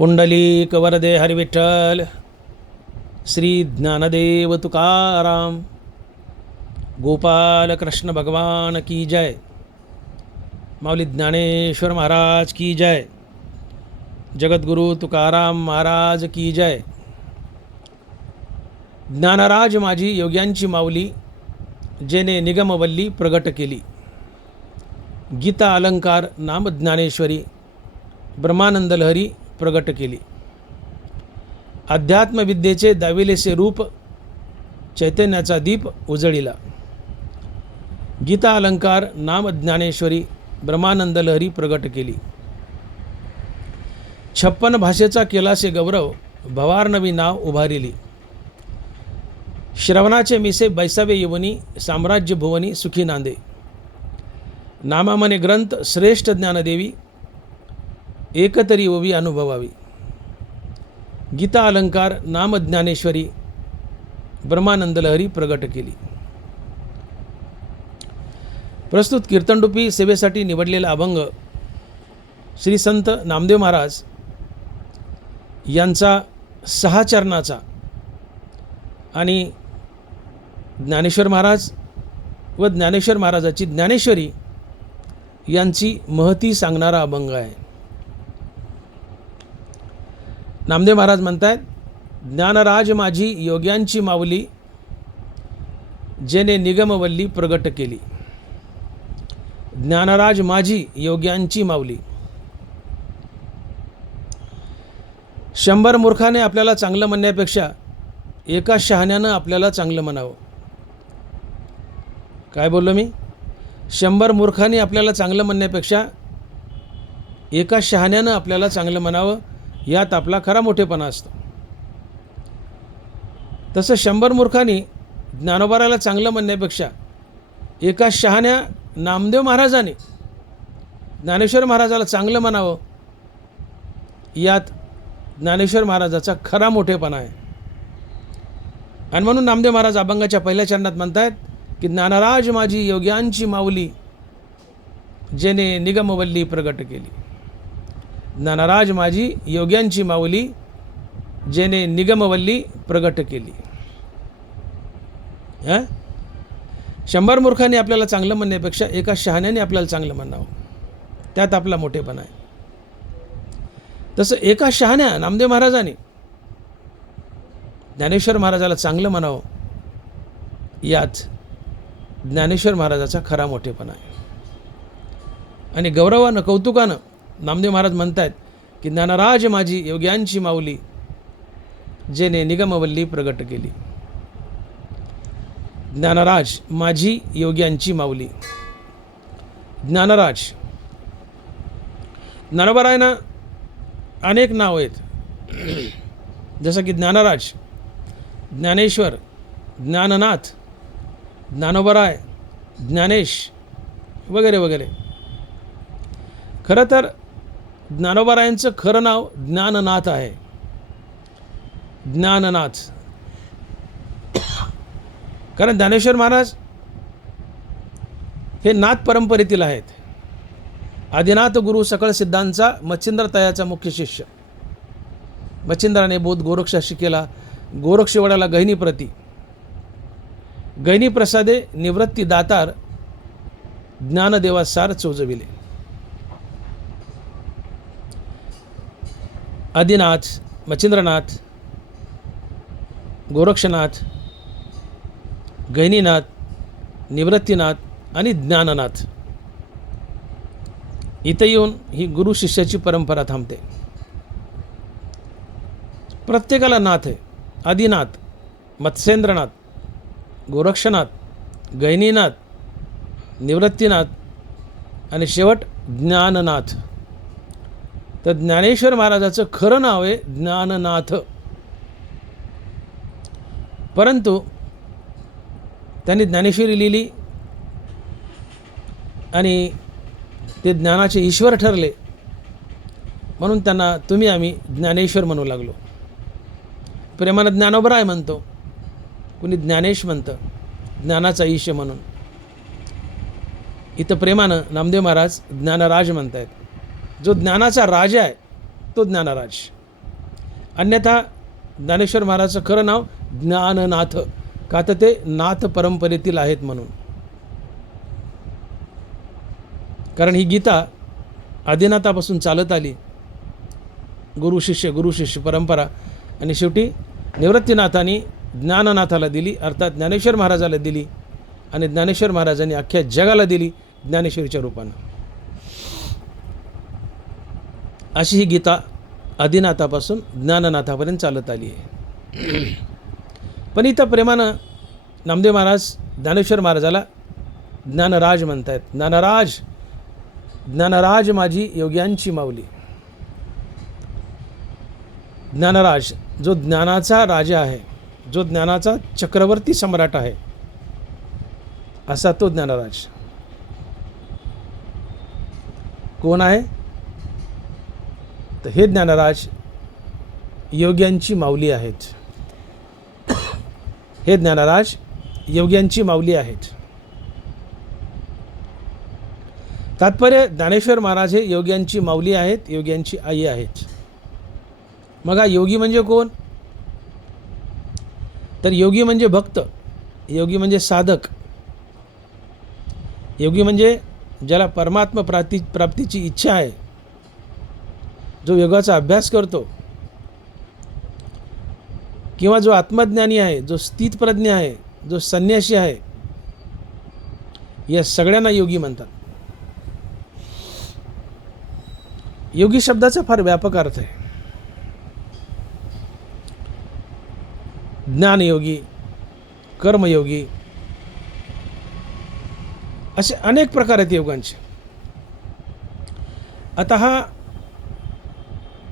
पुंडलिक वरदे हरिविठ्ठल. श्री ज्ञानदेव तुकाराम. गोपाल कृष्ण भगवान की जय. माऊली ज्ञानेश्वर महाराज की जय. जगद्गुरु तुकाराम महाराज की जय. ज्ञानराज माझी योग्यांची माऊली, जेने निगमवल्ली प्रगट केली. गीता अलंकार नाम ज्ञानेश्वरी, ब्रह्मानंद लहरी प्रगट केली. अध्यात्मविद्येचे दाविलेसे रूप, चैतन्याचा दीप उजळीला. गीता अलंकार नाम ज्ञानेश्वरी, ब्रह्मानंद लहरी प्रगट केली. 56 भाषेचा केलासे गौरव, भवारनवी नाव उभारिली. श्रवणाचे मिसे बैसावे येवनी, साम्राज्य भुवनी सुखी नांदे. नामामने ग्रंथ श्रेष्ठ ज्ञानदेवी, एकतरी ओवी अनुभवावी. गीता अलंकार नाम ज्ञानेश्वरी, ब्रह्मानंद लहरी प्रगट केली. प्रस्तुत कीर्तनरूपी सेवेसाठी निवडलेला अभंग श्री संत नामदेव महाराज यांचा 6 चरणाचा आणि ज्ञानेश्वर महाराज व ज्ञानेश्वर महाराजाची ज्ञानेश्वरी यांची महती सांगणारा अभंग आहे. नामदेव महाराज म्हणतात, ज्ञानराज माझी योग्यांची माऊली, जेने निगमवल्ली प्रगट केली. ज्ञानराज माझी योग्यांची माऊली. 100 मूर्खाने आपल्याला चांगलं म्हणण्यापेक्षा एका शहाण्यानं आपल्याला चांगलं म्हणावं. काय बोललो मी? 100 मूर्खांनी आपल्याला चांगलं म्हणण्यापेक्षा एका शहाण्यानं आपल्याला चांगलं म्हणावं, यात आपला खरा मोठेपणा असतो. तसं 100 मूर्खांनी ज्ञानोबाराला चांगलं म्हणण्यापेक्षा एका शहाण्या नामदेव महाराजाने ज्ञानेश्वर महाराजाला चांगलं म्हणावं, यात ज्ञानेश्वर महाराजाचा खरा मोठेपणा आहे. आणि म्हणून नामदेव महाराज अभंगाच्या पहिल्या चरणात म्हणतात की, ज्ञानराज माझी योग्यांची माऊली, जेने निगमवल्ली प्रगट केली. ज्ञानराज माझी योग्यांची माऊली, जेने निगमवल्ली प्रगट केली. 100 मूर्खांनी आपल्याला चांगलं म्हणण्यापेक्षा एका शहाण्याने आपल्याला चांगलं म्हणावं, त्यात आपला मोठेपणा आहे. तसं एका शहाण्या नामदेव महाराजाने ज्ञानेश्वर महाराजाला चांगलं म्हणावं, यात ज्ञानेश्वर महाराजाचा खरा मोठेपणा आहे. आणि गौरवानं कौतुकानं नामदेव महाराज म्हणतात की, ज्ञानराज माझी योग्यांची माऊली, जेने निगमवल्ली प्रगट केली. ज्ञानराज माझी योग्यांची माऊली. ज्ञानराज, ज्ञानोबारायांना अनेक नाव आहेत, जसं की ज्ञानराज, ज्ञानेश्वर, ज्ञाननाथ, ज्ञानोबराय, ज्ञानेश वगैरे वगैरे. खरं तर ज्ञानोबारायांचं खरं नाव ज्ञाननाथ आहे. ज्ञाननाथ. कारण ज्ञानेश्वर महाराज हे नाथ परंपरेतील आहेत. आदिनाथ गुरु सकळ सिद्धांचा मच्छिंद्र तयाचा मुख्य शिष्य. मच्छिंद्राने बोध गोरक्षाशी केला, गोरक्षवडाला गहिनी प्रती. गहिनी प्रसादे निवृत्ती दातार, ज्ञानदेवा सार चोजविले. आदिनाथ, मच्छिंद्रनाथ, गोरक्षनाथ, गहिनीनाथ, निवृत्तीनाथ आणि ज्ञाननाथ. इथं येऊन ही गुरु शिष्याची परंपरा थांबते. प्रत्येकाला नाथ आहे. आदिनाथ, मत्स्येंद्रनाथ, गोरक्षनाथ, गहिनीनाथ, निवृत्तीनाथ आणि शेवट ज्ञाननाथ. तर ज्ञानेश्वर महाराजाचं खरं नाव आहे ज्ञाननाथ. परंतु त्यांनी ज्ञानेश्वरी लिहिली आणि ते ज्ञानाचे ईश्वर ठरले, म्हणून त्यांना तुम्ही आम्ही ज्ञानेश्वर म्हणू लागलो. प्रेमानं ज्ञानोबराय म्हणतो, कुणी ज्ञानेश म्हणतं, ज्ञानाचा ईश म्हणून. इथं प्रेमानं नामदेव महाराज ज्ञानराज म्हणत आहेत. जो ज्ञानाचा राजा आहे तो ज्ञानराज. अन्यथा ज्ञानेश्वर महाराजाचं खरं नाव ज्ञाननाथ, का तर ते नाथ परंपरेतील आहेत म्हणून. कारण ही गीता आदिनाथापासून चालत आली, गुरु शिष्य परंपरा, आणि शेवटी निवृत्तीनाथांनी ज्ञाननाथाला दिली, अर्थात ज्ञानेश्वर महाराजाला दिली, आणि ज्ञानेश्वर महाराजांनी अख्ख्या जगाला दिली ज्ञानेश्वरीच्या रूपानं. अशी ही गीता आदिनाथापासून ज्ञाननाथापर्यंत चालत आली आहे. पण इथं प्रेमानं नामदेव महाराज ज्ञानेश्वर महाराजाला ज्ञानराज म्हणतायत. ज्ञानराज माझी योग्यांची माऊली. ज्ञानराज जो ज्ञानाचा राजा आहे, जो ज्ञानाचा चक्रवर्ती सम्राट आहे, असा तो ज्ञानराज कोण आहे? तर हे ज्ञानराज योग्यांची माऊली आहेत. हे ज्ञानराज योग्यांची माऊली आहेत. तात्पर्य ज्ञानेश्वर महाराज हे योग्यांची माऊली आहेत, योग्यांची आई आहेत. मग हा योगी म्हणजे कोण? तर योगी म्हणजे भक्त, योगी म्हणजे साधक, योगी म्हणजे ज्याला परमात्मा प्राप्तीची इच्छा आहे, जो योगाचा अभ्यास करतो, किंवा जो आत्मज्ञानी आहे, जो स्थितप्रज्ञ आहे, जो संन्यासी आहे, या सगळ्यांना योगी म्हणतात. योगी शब्दाचा फार व्यापक अर्थ आहे. ज्ञानयोगी, कर्मयोगी, असे अनेक प्रकार आहेत योगांचे. आता हा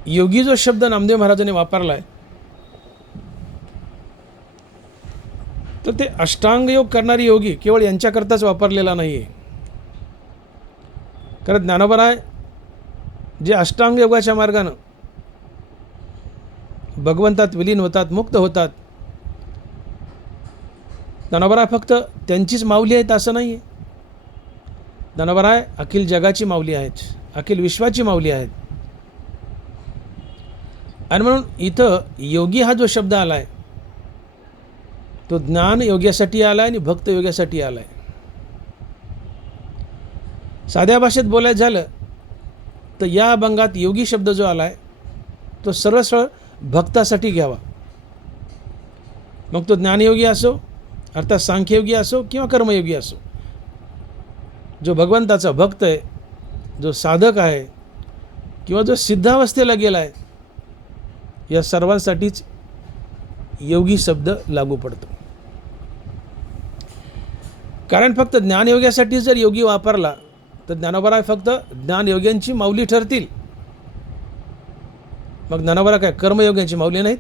योगी जो शब्द नामदेव महाराजांनी वापरला आहे, तर ते अष्टांग योग करणारे योगी केवळ यांच्याकरताच वापरलेला नाही आहे. कारण ज्ञानोबराय जे अष्टांग योगाच्या मार्गानं भगवंतात विलीन होतात, मुक्त होतात, ज्ञानोबराय फक्त त्यांचीच माऊली आहेत असं नाही आहे. ज्ञानोबराय अखिल जगाची माऊली आहेत, अखिल विश्वाची माऊली आहेत. आणि म्हणून इथं योगी हा जो शब्द आला आहे, तो ज्ञान योग्यासाठी आला आहे आणि भक्त योग्यासाठी आला आहे. साध्या भाषेत बोलायचं झालं तर या अभंगात योगी शब्द जो आला आहे, तो सरळ भक्तासाठी घ्यावा. मग तो ज्ञानयोगी असो, अर्थात सांख्ययोगी असो, किंवा कर्मयोगी असो, जो भगवंताचा भक्त आहे, जो साधक आहे, किंवा जो सिद्धावस्थेला गेला आहे, या सर्वांसाठीच योगी शब्द लागू पडतो. कारण फक्त ज्ञानयोग्यासाठी जर योगी वापरला तर ज्ञानोबराय फक्त ज्ञानयोग्यांची माऊली ठरतील. मग ज्ञानोबराय काय कर्मयोग्यांची माऊली नाहीत?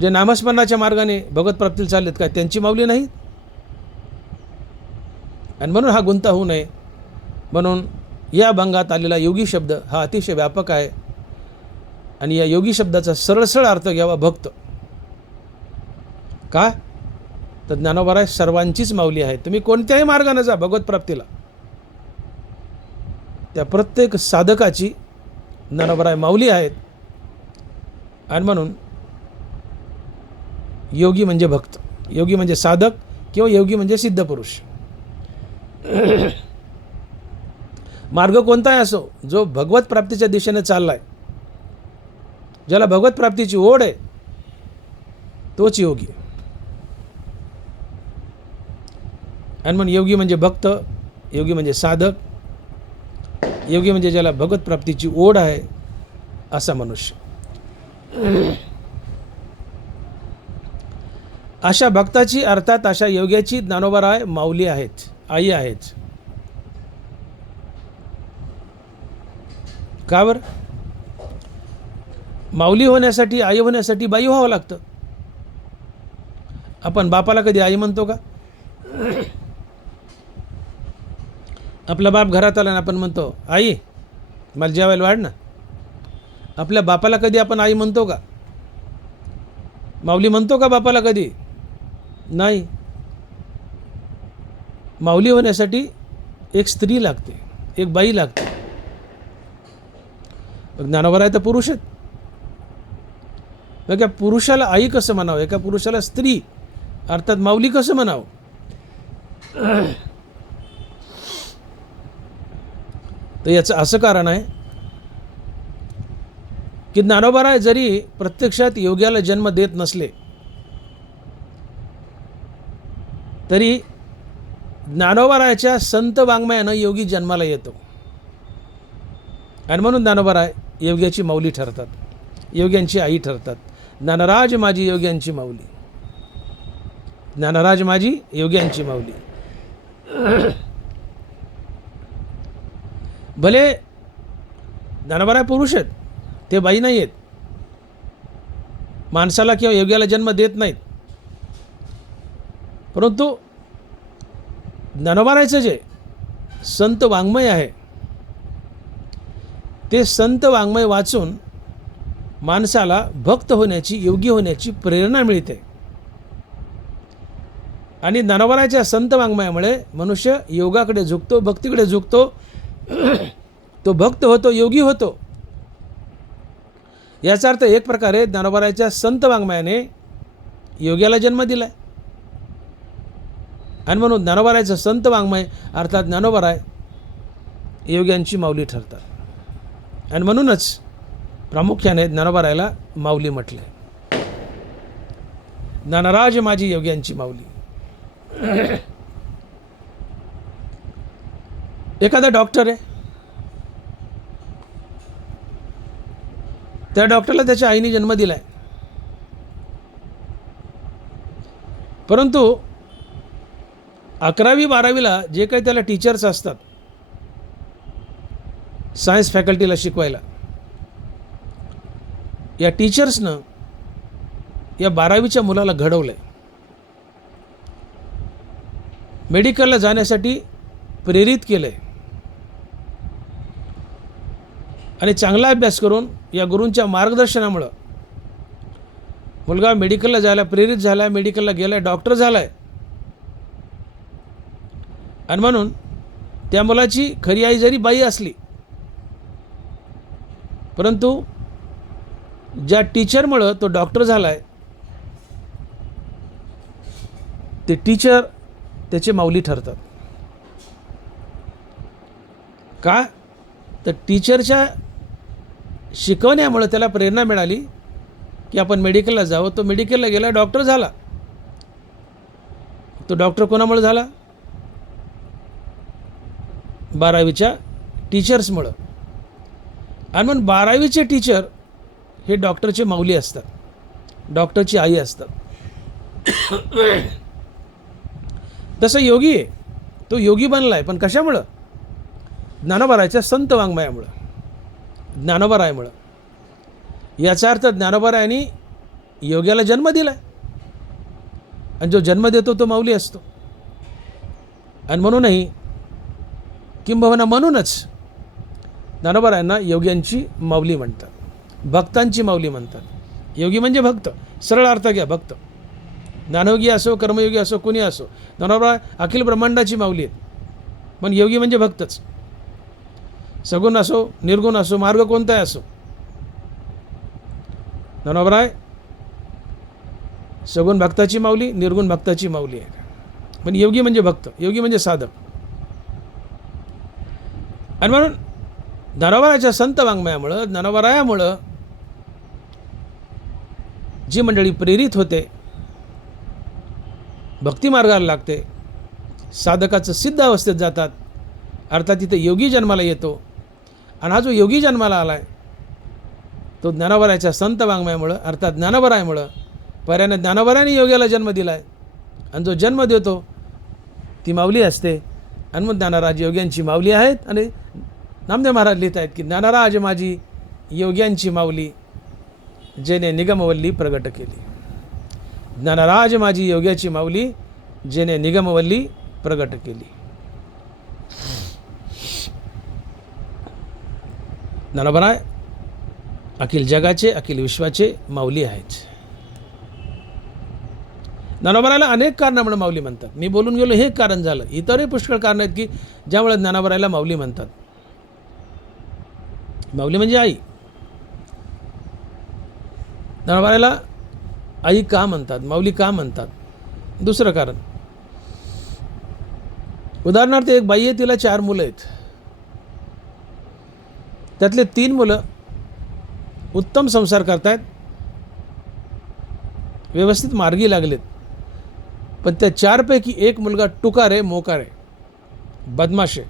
जे नामस्मरणाच्या मार्गाने भगवत प्राप्तीला चाललेत, काय त्यांची माऊली नाहीत? आणि म्हणून हा गुंता होऊ नये म्हणून या अभंगात आलेला योगी शब्द हा अतिशय व्यापक आहे. आणि या योगी शब्दाचा सरळ अर्थ घ्यावा भक्त. का? तर ज्ञानोबराय सर्वांचीच माऊली आहे. तुम्ही कोणत्याही मार्गाने जा भगवत प्राप्तीला, त्या प्रत्येक साधकाची ज्ञानोबराय माऊली आहेत. आणि म्हणून योगी म्हणजे भक्त, योगी म्हणजे साधक, किंवा योगी म्हणजे सिद्धपुरुष. मार्ग कोणताही असो, जो भगवत प्राप्तीच्या दिशेने चाललाय, ज्याला भगवत प्राप्तीची ओढ आहे, तोच योगी. आणि म्हणून योगी म्हणजे भक्त, योगी म्हणजे साधक, योगी म्हणजे ज्याला भगवत प्राप्तीची ओढ आहे असा मनुष्य. अशा भक्ताची, अर्थात अशा योग्याची ज्ञानोबराय माऊली आहेत, आई आहेत. का बरं? माऊली होण्यासाठी, आई होण्यासाठी बाई व्हावं लागतं. आपण बापाला कधी आई म्हणतो का? आपला बाप घरात आला ना, आपण म्हणतो आई मला जेवायला वाढ ना. आपल्या बापाला कधी आपण आई म्हणतो का? माऊली म्हणतो का बापाला कधी? नाही. माऊली होण्यासाठी एक स्त्री लागते, एक बाई लागते. ज्ञानोबा राय तर पुरुष आहेत. एका पुरुषाला आई कसं म्हणावं, एका पुरुषाला स्त्री अर्थात माऊली कसं म्हणावं. तर याचं असं कारण आहे की ज्ञानोबा राय जरी प्रत्यक्षात योग्याला जन्म देत नसले तरी ज्ञानोबा रायाच्या संत वाङ्मयानं योगी जन्माला येतो आणि म्हणून ज्ञानोबा राय योग्याची माऊली ठरतात, योग्यांची आई ठरतात. ज्ञानराज माझी योग्यांची माऊली, ज्ञानराज माझी योग्यांची माऊली. भले ज्ञानोबा राय पुरुष आहेत, ते बाई नाही आहेत, माणसाला किंवा योग्याला जन्म देत नाहीत, परंतु ज्ञानोबा रायचं जे संत वाङ्मय आहे ते संत वाङ्मय वाचून माणसाला भक्त होण्याची, योगी होण्याची प्रेरणा मिळते. आणि ज्ञानोबा रायच्या संत वाङ्मयामुळे मनुष्य योगाकडे झुकतो, भक्तीकडे झुकतो, तो भक्त होतो, योगी होतो. याचा अर्थ एक प्रकारे ज्ञानोबा रायच्या संत वाङ्मयाने योग्याला जन्म दिलाय आणि म्हणून ज्ञानोबा रायचं संत वाङ्मय अर्थात ज्ञानोबा राय योग्यांची माऊली ठरतात. आणि म्हणूनच प्रामुख्याने ज्ञानोबा रायला माऊली म्हटले. ज्ञानराज माझी योग्यांची माऊली. एखादा डॉक्टर आहे, त्या डॉक्टरला त्याच्या आईने जन्म दिलाय, परंतु 11वी-12वीला जे काही त्याला टीचर्स असतात सायन्स फॅकल्टीला शिकवायला, या टीचर्सनं या 12वीच्या मुलाला घडवलं आहे, मेडिकलला जाण्यासाठी प्रेरित केलं आहे आणि चांगला अभ्यास करून या गुरूंच्या मार्गदर्शनामुळं मुलगा मेडिकलला जायला प्रेरित झाला आहे, मेडिकलला गेला आहे, डॉक्टर झाला आहे. आणि म्हणून त्या मुलाची खरी आई जरी बाई असली परंतु ज्या टीचरमुळं तो डॉक्टर झाला आहे ते टीचर त्याचे माऊली ठरतात. का तर टीचरच्या शिकवण्यामुळं त्याला प्रेरणा मिळाली की आपण मेडिकलला जावं. तो मेडिकलला गेला, डॉक्टर झाला. तो डॉक्टर कोणामुळे झाला? 12वीच्या टीचर्समुळं. आणि म्हणून 12वीचे टीचर हे डॉक्टरचे माऊली असतात, डॉक्टरची आई असतात. तसं योगी आहे, तो योगी बनला आहे, पण कशामुळं? ज्ञानोबा रायच्या संत वाङ्मयामुळं, ज्ञानोबा रायमुळं. याचा अर्थ ज्ञानोबा रायांनी योग्याला जन्म दिला आणि जो जन्म देतो तो माऊली असतो. आणि म्हणूनही किंबहुना म्हणूनच ज्ञानोबा रायांना योग्यांची माऊली म्हणतात, भक्तांची माऊली म्हणतात. योगी म्हणजे भक्त, सरळ अर्थ घ्या, भक्त. ज्ञानयोगी असो, कर्मयोगी असो, कुणी असो, ज्ञानोबा अखिल ब्रह्मांडाची माऊली आहेत. पण योगी म्हणजे भक्तच, सगुण असो, निर्गुण असो, मार्ग कोणताही असो. ज्ञानोबा राय सगुण भक्ताची माऊली, निर्गुण भक्ताची माऊली आहे. पण योगी म्हणजे भक्त, योगी म्हणजे साधक. आणि म्हणून ज्ञानोबा रायाच्या संत वाङ्मयामुळं, ज्ञानोबा रायामुळं जी मंडळी प्रेरित होते, भक्तिमार्गाला लागते, साधकाचं सिद्ध अवस्थेत जातात, अर्थात तिथे योगी जन्माला येतो. आणि हा जो योगी जन्माला आला आहे तो ज्ञानोबा रायाच्या संत वाङ्मयामुळं अर्थात ज्ञानोबा रायामुळं. पर्यायाने ज्ञानोबा रायाने योग्याला जन्म दिला आहे आणि जो जन्म देतो ती माऊली असते. आणि मग ज्ञानराज योग्यांची माऊली आहेत. आणि नामदेव महाराज लिहित आहेत की ज्ञानराज माझी योग्यांची माऊली, जेने निगमवल्ली प्रगट केली. ज्ञानराज माझी योग्याची माऊली, जेने निगमवल्ली प्रगट केली. ज्ञानोबा राय अखिल जगाचे, अखिल विश्वाचे माऊली आहेत. ज्ञानोबा रायाला अनेक कारणामुळे माऊली म्हणतात. मी बोलून गेलो हे कारण झालं, इतरही पुष्कळ कारण आहेत की ज्यामुळे ज्ञानोबा रायाला माऊली म्हणतात. माऊली म्हणजे आई, ज्ञानोबाला आई का म्हणतात, माऊली का म्हणतात? दुसरं कारण, उदाहरणार्थ एक बाई आहे, तिला 4 मुलं आहेत. त्यातले 3 मुलं उत्तम संसार करतायत, व्यवस्थित मार्गी लागलेत. पण त्या 4 पैकी एक मुलगा टुकार आहे, मोकार आहे, बदमाश आहे,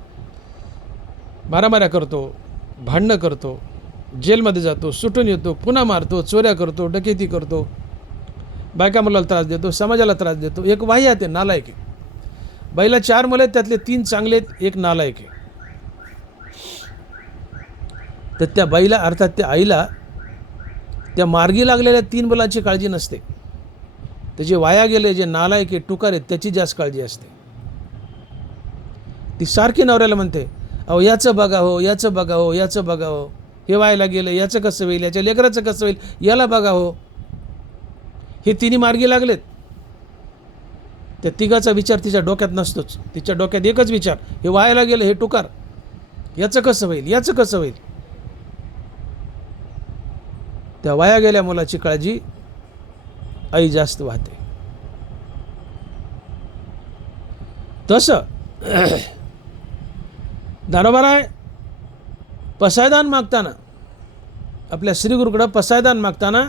मारामाऱ्या करतो, भांडणं करतो, जेलमध्ये जातो, सुटून येतो, पुन्हा मारतो, चोऱ्या करतो, डकेती करतो, बायका मुलाला त्रास देतो, समाजाला त्रास देतो. एक वाह्यात आहे, नालायक आहे. बाईला 4 मुलं आहेत, त्यातले 3 चांगले आहेत, एक नालायक आहे. तर त्या बाईला, अर्थात त्या आईला, त्या मार्गी लागलेल्या 3 मुलांची काळजी नसते. ते जे वाया गेले, जे नालायक आहे, टुकार आहेत, त्याची जास्त काळजी असते. ती सारखी नवऱ्याला म्हणते, अहो याचं बघा हो, याचं बघा हो, याचं बघा हो, हे व्हायला गेलं, याचं कसं होईल, याच्या लेकराचं कसं होईल, याला बघा हो. हे 3 मार्गी लागलेत. त्या तिघाचा विचार तिच्या डोक्यात नसतोच. तिच्या डोक्यात एकच विचार, हे व्हायला गेलं, हे टुकार, याचं कसं होईल, याचं कसं होईल. त्या वाया गेल्या मुलाची काळजी आई जास्त वाहते. तसं ज्ञानोबाराय पसायदान मागताना, आपल्या श्रीगुरूकडं पसायदान मागताना,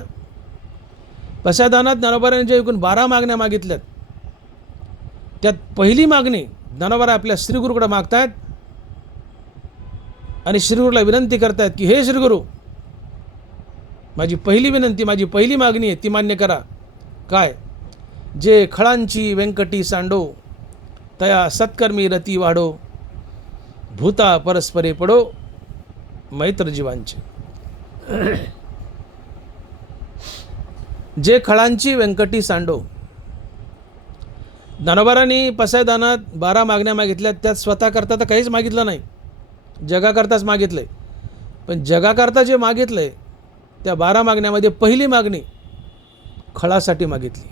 पसायदानात ज्ञानोबारांच्या एकूण 12 मागण्या मागितल्यात. त्यात पहिली मागणी ज्ञानोबाराय आपल्या श्रीगुरूकडं मागतायत आणि श्रीगुरूला विनंती करतायत की हे श्रीगुरू, माझी पहिली विनंती, माझी पहिली मागणी आहे, ती मान्य करा. काय? जे खळांची व्यंकटी सांडो, तया सत्कर्मी रती वाढो, भूता परस्परे पडो, मैत्र जीवांचे. जे खळांची व्यंकटी सांडो. ज्ञानोबारांनी पसायदानात 12 मागण्या मागितल्या. त्यात स्वतःकरता तर काहीच मागितलं नाही, जगाकरताच मागितलं आहे. पण जगाकरता जे मागितलं आहे त्या 12 मागण्यामध्ये पहिली मागणी खळासाठी मागितली.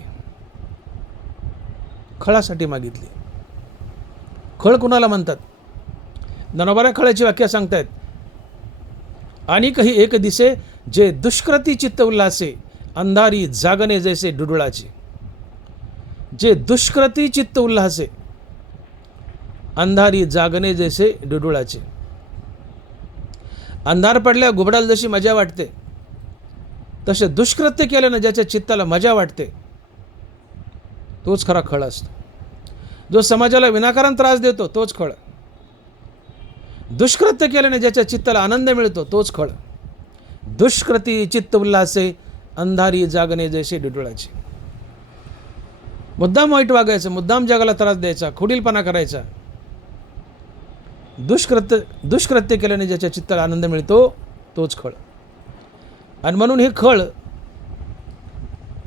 खळासाठी मागितली. खळ कुणाला म्हणतात? ज्ञानोबाराय खळाची व्याख्या सांगतायत. आणि काही एक दिसे, जे दुष्कृती चित्त उल्हासे, अंधारी जागणे जैसे डुडुळाचे. जे दुष्कृती चित्त उल्हासे, अंधारी जागणे जैसे डुडुळाचे. अंधार पडल्या घुबडाला जशी मजा वाटते, तसे दुष्कृत्य केल्यानं ज्याच्या चित्ताला मजा वाटते, तोच खरा खळ असतो. जो समाजाला विनाकारण त्रास देतो तोच खळ. दुष्कृत्य केल्याने ज्याच्या चित्ताला आनंद मिळतो तोच खळ. दुष्कृती चित्त उल्हासे, अंधारी जागणे जैसे डुडुळाचे. मुद्दाम वाईट वागायचं, मुद्दाम जगाला त्रास द्यायचा, खुडीलपणा करायचा, दुष्कृत्य केल्याने ज्याच्या चित्ताला आनंद मिळतो तोच खळ. आणि म्हणून हे खळ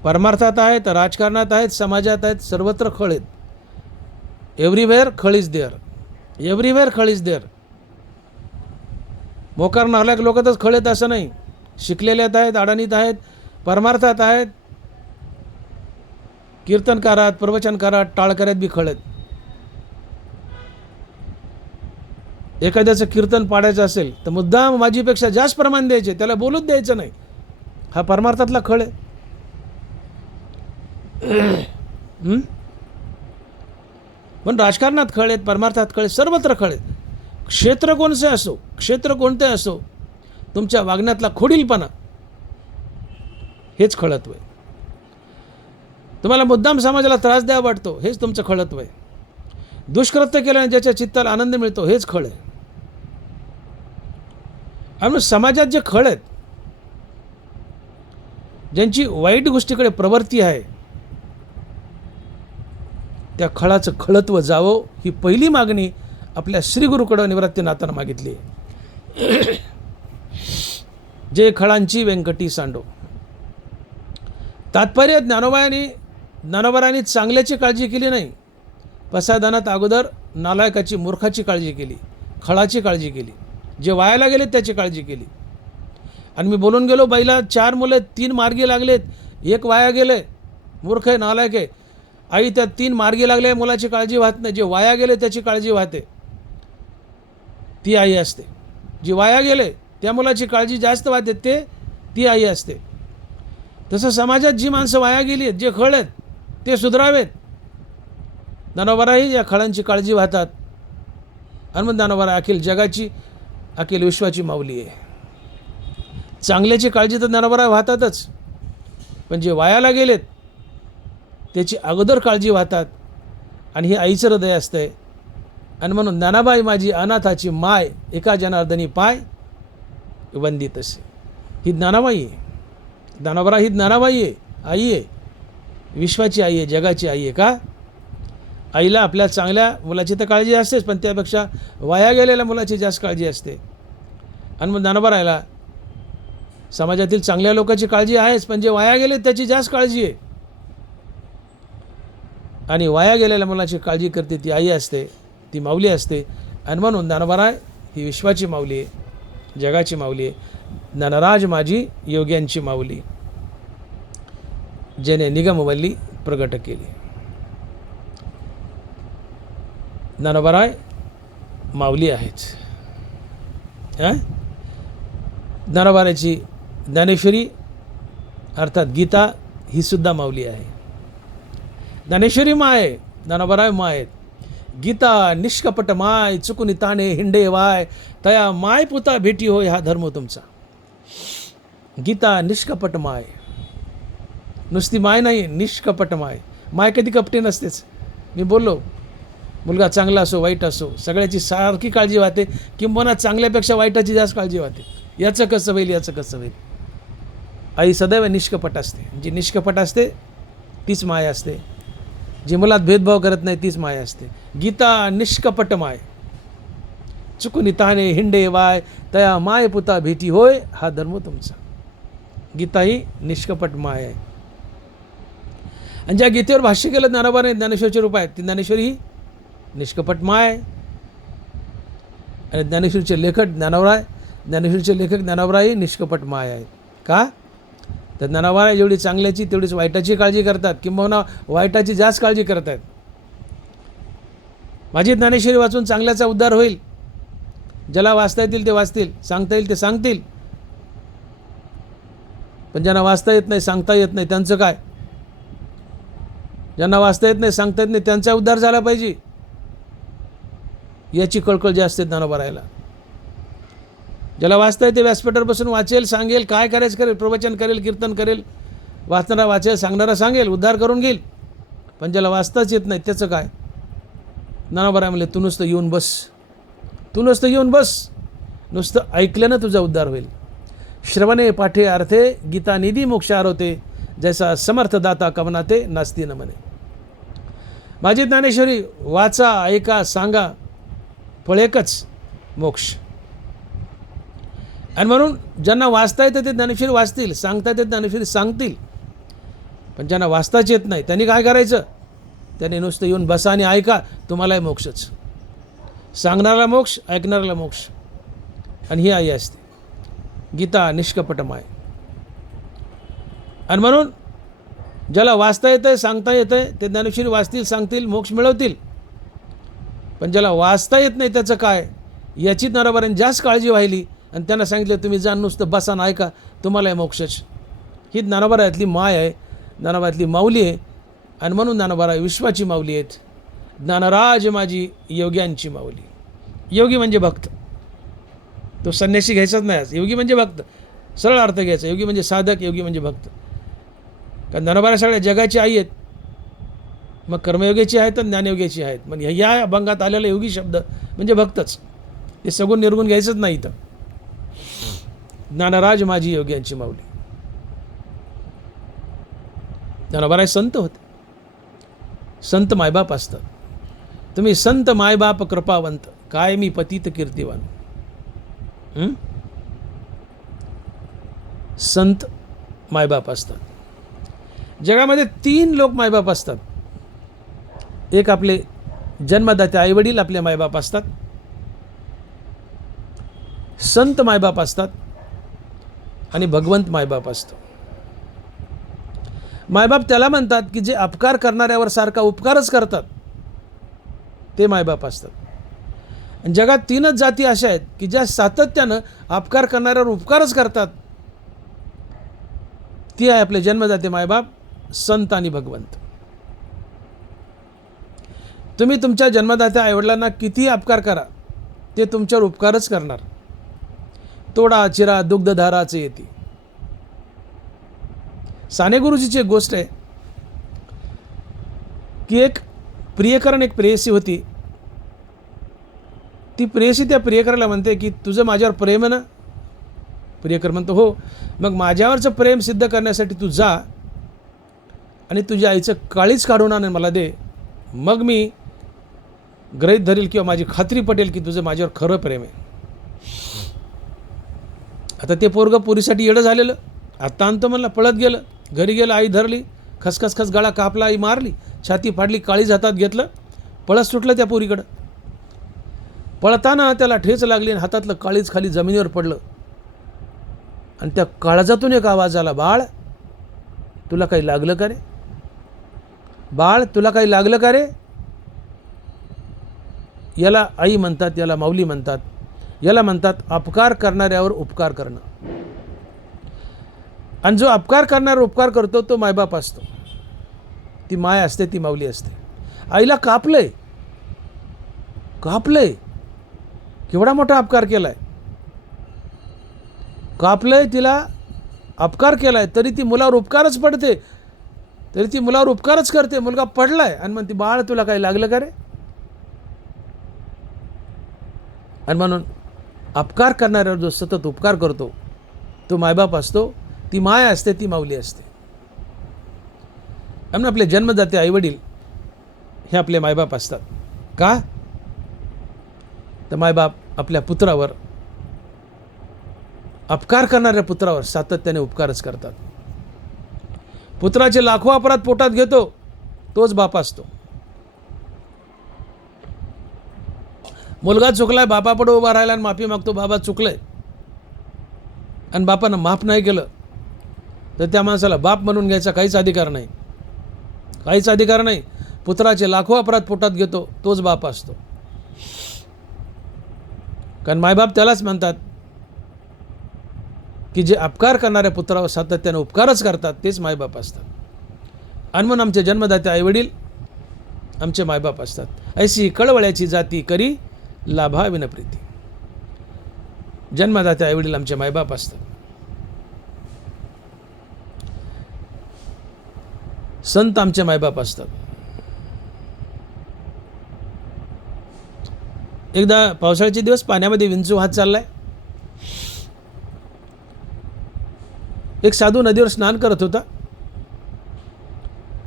परमार्थात आहेत, राजकारणात आहेत, समाजात आहेत, सर्वत्र खळ आहेत. एव्हरीवेअर खळ इज देअर. एव्हरीवेअर खळ इज देअर. मोकार नालायक लोकातच खळ आहेत असं नाही. शिकलेल्यात आहेत, अडाणीत आहेत, परमार्थात आहेत, कीर्तनकारात, प्रवचनकारात, टाळकऱ्यात बी खळ आहेत. एखाद्याचं कीर्तन पाडायचं असेल तर मुद्दाम माझीपेक्षा जास्त प्रमाण द्यायचे, त्याला बोलूच द्यायचं नाही. हा परमार्थातला खळ आहे. पण राजकारणात खळ आहेत, परमार्थात खळ आहेत, सर्वत्र खळ आहेत. क्षेत्र कोणते असो, क्षेत्र कोणते असो, तुमच्या वागण्यातला खोडीलपणा हेच खळत्व आहे. तुम्हाला मुद्दाम समाजाला त्रास द्यावा वाटतो, हेच तुमचं खळत्व आहे. दुष्कृत्य केल्याने ज्याच्या चित्ताला आनंद मिळतो हेच खळ आहे. आणि समाजात जे खळ आहेत, ज्यांची वाईट गोष्टीकडे प्रवृत्ती आहे, त्या खळाचं खळत्व जावं ही पहिली मागणी आपल्या श्रीगुरूकडं निवृत्तीनाथानं मागितली. जे खळांची व्यंकटी सांडो. तात्पर्य ज्ञानोबारांनी चांगल्याची काळजी केली नाही. पसायदानात अगोदर नालायकाची, मूर्खाची काळजी केली, खळाची काळजी केली, जे वायाला गेलेत त्याची काळजी केली. आणि मी बोलून गेलो, बाईला 4 मुलं, 3 मार्गी लागलेत, एक वाया गेले, मूर्ख आहे, नालायक आहे. आई त्या 3 मार्गी लागल्या मुलाची काळजी वाहत नाही, जे वाया गेले त्याची काळजी वाहते. ती आई असते. जी वाया गेले त्या मुलाची काळजी जास्त वाहते ती आई असते. तसं समाजात जी माणसं वाया गेली आहेत, जे खळ आहेत ते सुधारावेत. ज्ञानोबाराही या खळांची काळजी वाहतात. आणि ज्ञानोबारा अखिल जगाची, अखिल विश्वाची माऊली आहे. चांगल्याची काळजी तर ज्ञानोबारा वाहतातच, पण जे वायाला गेलेत त्याची अगोदर काळजी वाहतात. आणि हे आईचं हृदय असतंय. आणि म्हणून ज्ञानाबाई माझी अनाथाची माय, एका जनार्दनी पाय वंदित असे. ही ज्ञानाबाई आहे. ज्ञानोबारा ही ज्ञानाबाई आहे, आई आहे, विश्वाची आई आहे, जगाची आई आहे. का? आईला आपल्या चांगल्या मुलाची तर काळजी असतेच, पण त्यापेक्षा वाया गेलेल्या मुलाची जास्त काळजी असते. आणि मग ज्ञानोबाराला समाजातील चांगल्या लोकांची काळजी आहेच, पण जे वाया गेले त्याची जास्त काळजी आहे. आणि वाया गेलेल्या मुलाची काळजी करते ती आई असते, ती माऊली असते. आणि म्हणून ज्ञानोबारा ही विश्वाची माऊली आहे, जगाची माऊली आहे. ज्ञानराज माझी योग्यांची माऊली, जेने निगमवल्ली प्रगट केली. ज्ञानोबाराय माऊली आहेत. ज्ञानोबाराची ज्ञानेश्वरी अर्थात गीता ही सुद्धा माऊली आहे. ज्ञानेश्वरी माय, ज्ञानोबाराय माय. गीता निष्कपट माय, चुकुनी ताणे हिंडे वाय, तया माय पुता भेटी होय हा धर्म तुमचा. गीता निष्कपट माय, नुसती माय नाही, निष्कपट माय. माय कधी कपटी नसतेच. मी बोललो, मुलगा चांगला असो वाईट असो, सगळ्याची सारखी काळजी वाहते, किंबहुना चांगल्यापेक्षा वाईटाची जास्त काळजी वाहते. याचं कसं होईल, याचं कसं होईल. आई सदैव निष्कपट असते. जी निष्कपट असते तीच माय असते. जी मुलात भेदभाव करत नाही तीच माय असते. गीता निष्कपट माय, चुकुनी ताणे हिंडे वाय, तया माय पुता भेटी होय हा धर्म तुमचा. गीता ही निष्कपट माय आहे. आणि ज्या गीतेवर भाष्य केलं ज्ञानोबाने, ज्ञानेश्वरचे रूप आहेत, ती ज्ञानेश्वरी ही निष्कपट माय. आणि ज्ञानेश्वरीचे लेखक ज्ञानोबा, ज्ञानेश्वरीचे लेखक ज्ञानोबा ही निष्कपट माय आहेत. का? तर ज्ञानोबा जेवढी चांगल्याची तेवढीच वाईटाची काळजी करतात, किंबहुना वाईटाची जास्त काळजी करत आहेत. माझी ज्ञानेश्वरी वाचून चांगल्याचा उद्धार होईल. ज्याला वाचता येतील ते वाचतील, सांगता येईल ते सांगतील. पण ज्यांना वाचता येत नाही, सांगता येत नाही, त्यांचं काय? ज्यांना वाचता येत नाही, सांगता येत नाही, त्यांचा उद्धार झाला पाहिजे, याची कळकळ जी असते ज्ञानोबारायला. ज्याला वाचता येते व्यासपीठावर बसून वाचेल, सांगेल, काय करायचं करेल, प्रवचन करेल, कीर्तन करेल, वाचणारा वाचेल, सांगणारा सांगेल, उद्धार करून घेईल. पण ज्याला वाचताच येत नाही त्याचं काय? ज्ञानोबाराय म्हणले, तू नुसतं येऊन बस, तू नुसतं येऊन बस, नुसतं ऐकल्यानं तुझा उद्धार होईल. श्रवणे पाठे अर्थे गीता निधी मोक्ष आरोते, जैसा समर्थ दाता कवनाते नास्ती न म्हणे. माझी ज्ञानेश्वरी वाचा, ऐका, सांगा, फळ एकच मोक्ष. आणि म्हणून ज्यांना वाचता येतं ते ज्ञानेश्वरी वाचतील, सांगता येते ज्ञानेश्वरी सांगतील. पण ज्यांना वाचताच येत नाही त्यांनी काय करायचं? त्यांनी नुसतं येऊन बसा आणि ऐका, तुम्हालाही मोक्षच. सांगणारा मोक्ष, ऐकणाऱ्याला मोक्ष. आणि ही आई असते गीता निष्कपट माय. आणि म्हणून ज्याला वाचता येतं आहे, सांगता येतं आहे, ते ज्ञानेश्वरी वाचतील, सांगतील, मोक्ष मिळवतील. पण ज्याला वाचता येत नाही त्याचं काय? याची ज्ञानोबारांनी जास्त काळजी वाहिली आणि त्यांना सांगितलं, तुम्ही जाण नुसतं बसा ना ऐका, तुम्हालाही मोक्षच. ही ज्ञानोबारातली माय आहे, ज्ञानोबारातली माऊली आहे. आणि म्हणून ज्ञानोबारा विश्वाची माऊली आहेत. ज्ञानराज माझी योग्यांची माऊली. योगी म्हणजे भक्त, तो संन्यासी घ्यायचाच नाही. योगी म्हणजे भक्त, सरळ अर्थ घ्यायचा. योगी म्हणजे साधक, योगी म्हणजे भक्त. कारण ज्ञानोबारा सगळ्या जगाची आई आहेत. मग कर्मयोगाची आहेत आणि ज्ञानयोगाची आहेत. मग या अभंगात आलेला योगी शब्द म्हणजे भक्तच. ते सगुण निर्गुण घ्यायचंच नाही इथं. ज्ञानराज माझी योग्यांची माऊली. ज्ञानोबाराय संत होते. संत मायबाप असतात. तुम्ही संत मायबाप कृपावंत, काय मी पतित कीर्तिवान. संत मायबाप असतात. जगामध्ये 3 लोक मायबाप असतात. एक आपले जन्मदाते आईवडील आपले मायबाप असतात. संत मायबाप असतात आणि भगवंत मायबाप असतो. मायबाप त्याला म्हणतात की जे अपकार करणाऱ्यावर सारखा उपकारच करतात, ते मायबाप असतात. आणि जगात 3च जाती अशा आहेत की ज्या सातत्यानं अपकार करणाऱ्यावर उपकारच करतात, ती आहे आपले जन्मदाते मायबाप, संत आणि भगवंत. तुम्ही तुमच्या जन्मदात्या आईवडिलांना कितीही अपकार करा, ते तुमच्यावर उपकारच करणार. तोडा चिरा दुग्धधाराचे येते. साने गुरुजीची एक गोष्ट आहे की एक प्रियकरण एक प्रेयसी होती. ती प्रेयसी त्या प्रियकराला म्हणते की तुझं माझ्यावर प्रेम आहे ना. प्रियकर म्हणतो हो. मग माझ्यावरचं प्रेम सिद्ध करण्यासाठी तू जा आणि तुझ्या आईचं काळीच काढून आण मला दे. मग मी गृहीत धरील किंवा माझी खात्री पटेल की तुझं माझ्यावर खरं प्रेम आहे. आता ते पोरगं पुरीसाठी येडं झालेलं. आत्ता आणतो म्हणला, पळत गेलं. घरी गेलं, आई धरली, खसखस गळा कापला, आई मारली, छाती फाडली, काळीज हातात घेतलं, पळत सुटलं त्या पोरीकडं. पळताना त्याला ठेच लागली आणि हातातलं काळीज खाली जमिनीवर पडलं. आणि त्या काळजातून एक आवाज आला, बाळ तुला काही लागलं का रे? बाळ तुला काही लागलं का रे? याला आई म्हणतात, याला माऊली म्हणतात, याला म्हणतात अपकार करणाऱ्यावर उपकार करणं. आणि जो अपकार करणारा उपकार करतो तो मायबाप असतो. ती माय असते, ती माऊली असते. आईला कापलंय, केवढा मोठा अपकार केलाय, कापलंय, तिला अपकार केलाय, तरी ती मुलावर उपकारच पडते, तरी ती मुलावर उपकारच करते. मुलगा पडलाय आणि म्हणते बाळ तुला काही लागलं का रे? आणि म्हणून अपकार करणाऱ्यावर जो सतत उपकार करतो तो मायबाप असतो, ती माय असते, ती माऊली असते. म्हणून आपले जन्मदाते आईवडील हे आपले मायबाप असतात. का तर मायबाप आपल्या पुत्रावर, अपकार करणाऱ्या पुत्रावर सातत्याने उपकारच करतात. पुत्राचे लाखो अपराध पोटात घेतो तोच बाप असतो. मुलगा चुकलाय, बापापुढे उभा राहिला आणि माफी मागतो, बाबा चुकलंय, आणि बापानं माफ नाही केलं तर त्या माणसाला बाप म्हणून घ्यायचा काहीच अधिकार नाही, काहीच अधिकार नाही. पुत्राचे लाखो अपराध पोटात घेतो तोच बाप असतो. कारण मायबाप त्यालाच म्हणतात की जे अपकार करणाऱ्या पुत्रावर सातत्याने उपकारच करतात तेच मायबाप असतात. आणि म्हणून आमचे जन्मदाते आईवडील आमचे मायबाप असतात. ऐशी कळवळ्याची जाती करी लाभा विनप्रीती. जन्मदाते आईवडील आमचे मायबाप असतात. संत आमचे मायबाप असतात. एकदा पावसाळ्याचे दिवस पाण्यामध्ये विंचू वाहत चाललाय. एक साधू नदीवर स्नान करत होता.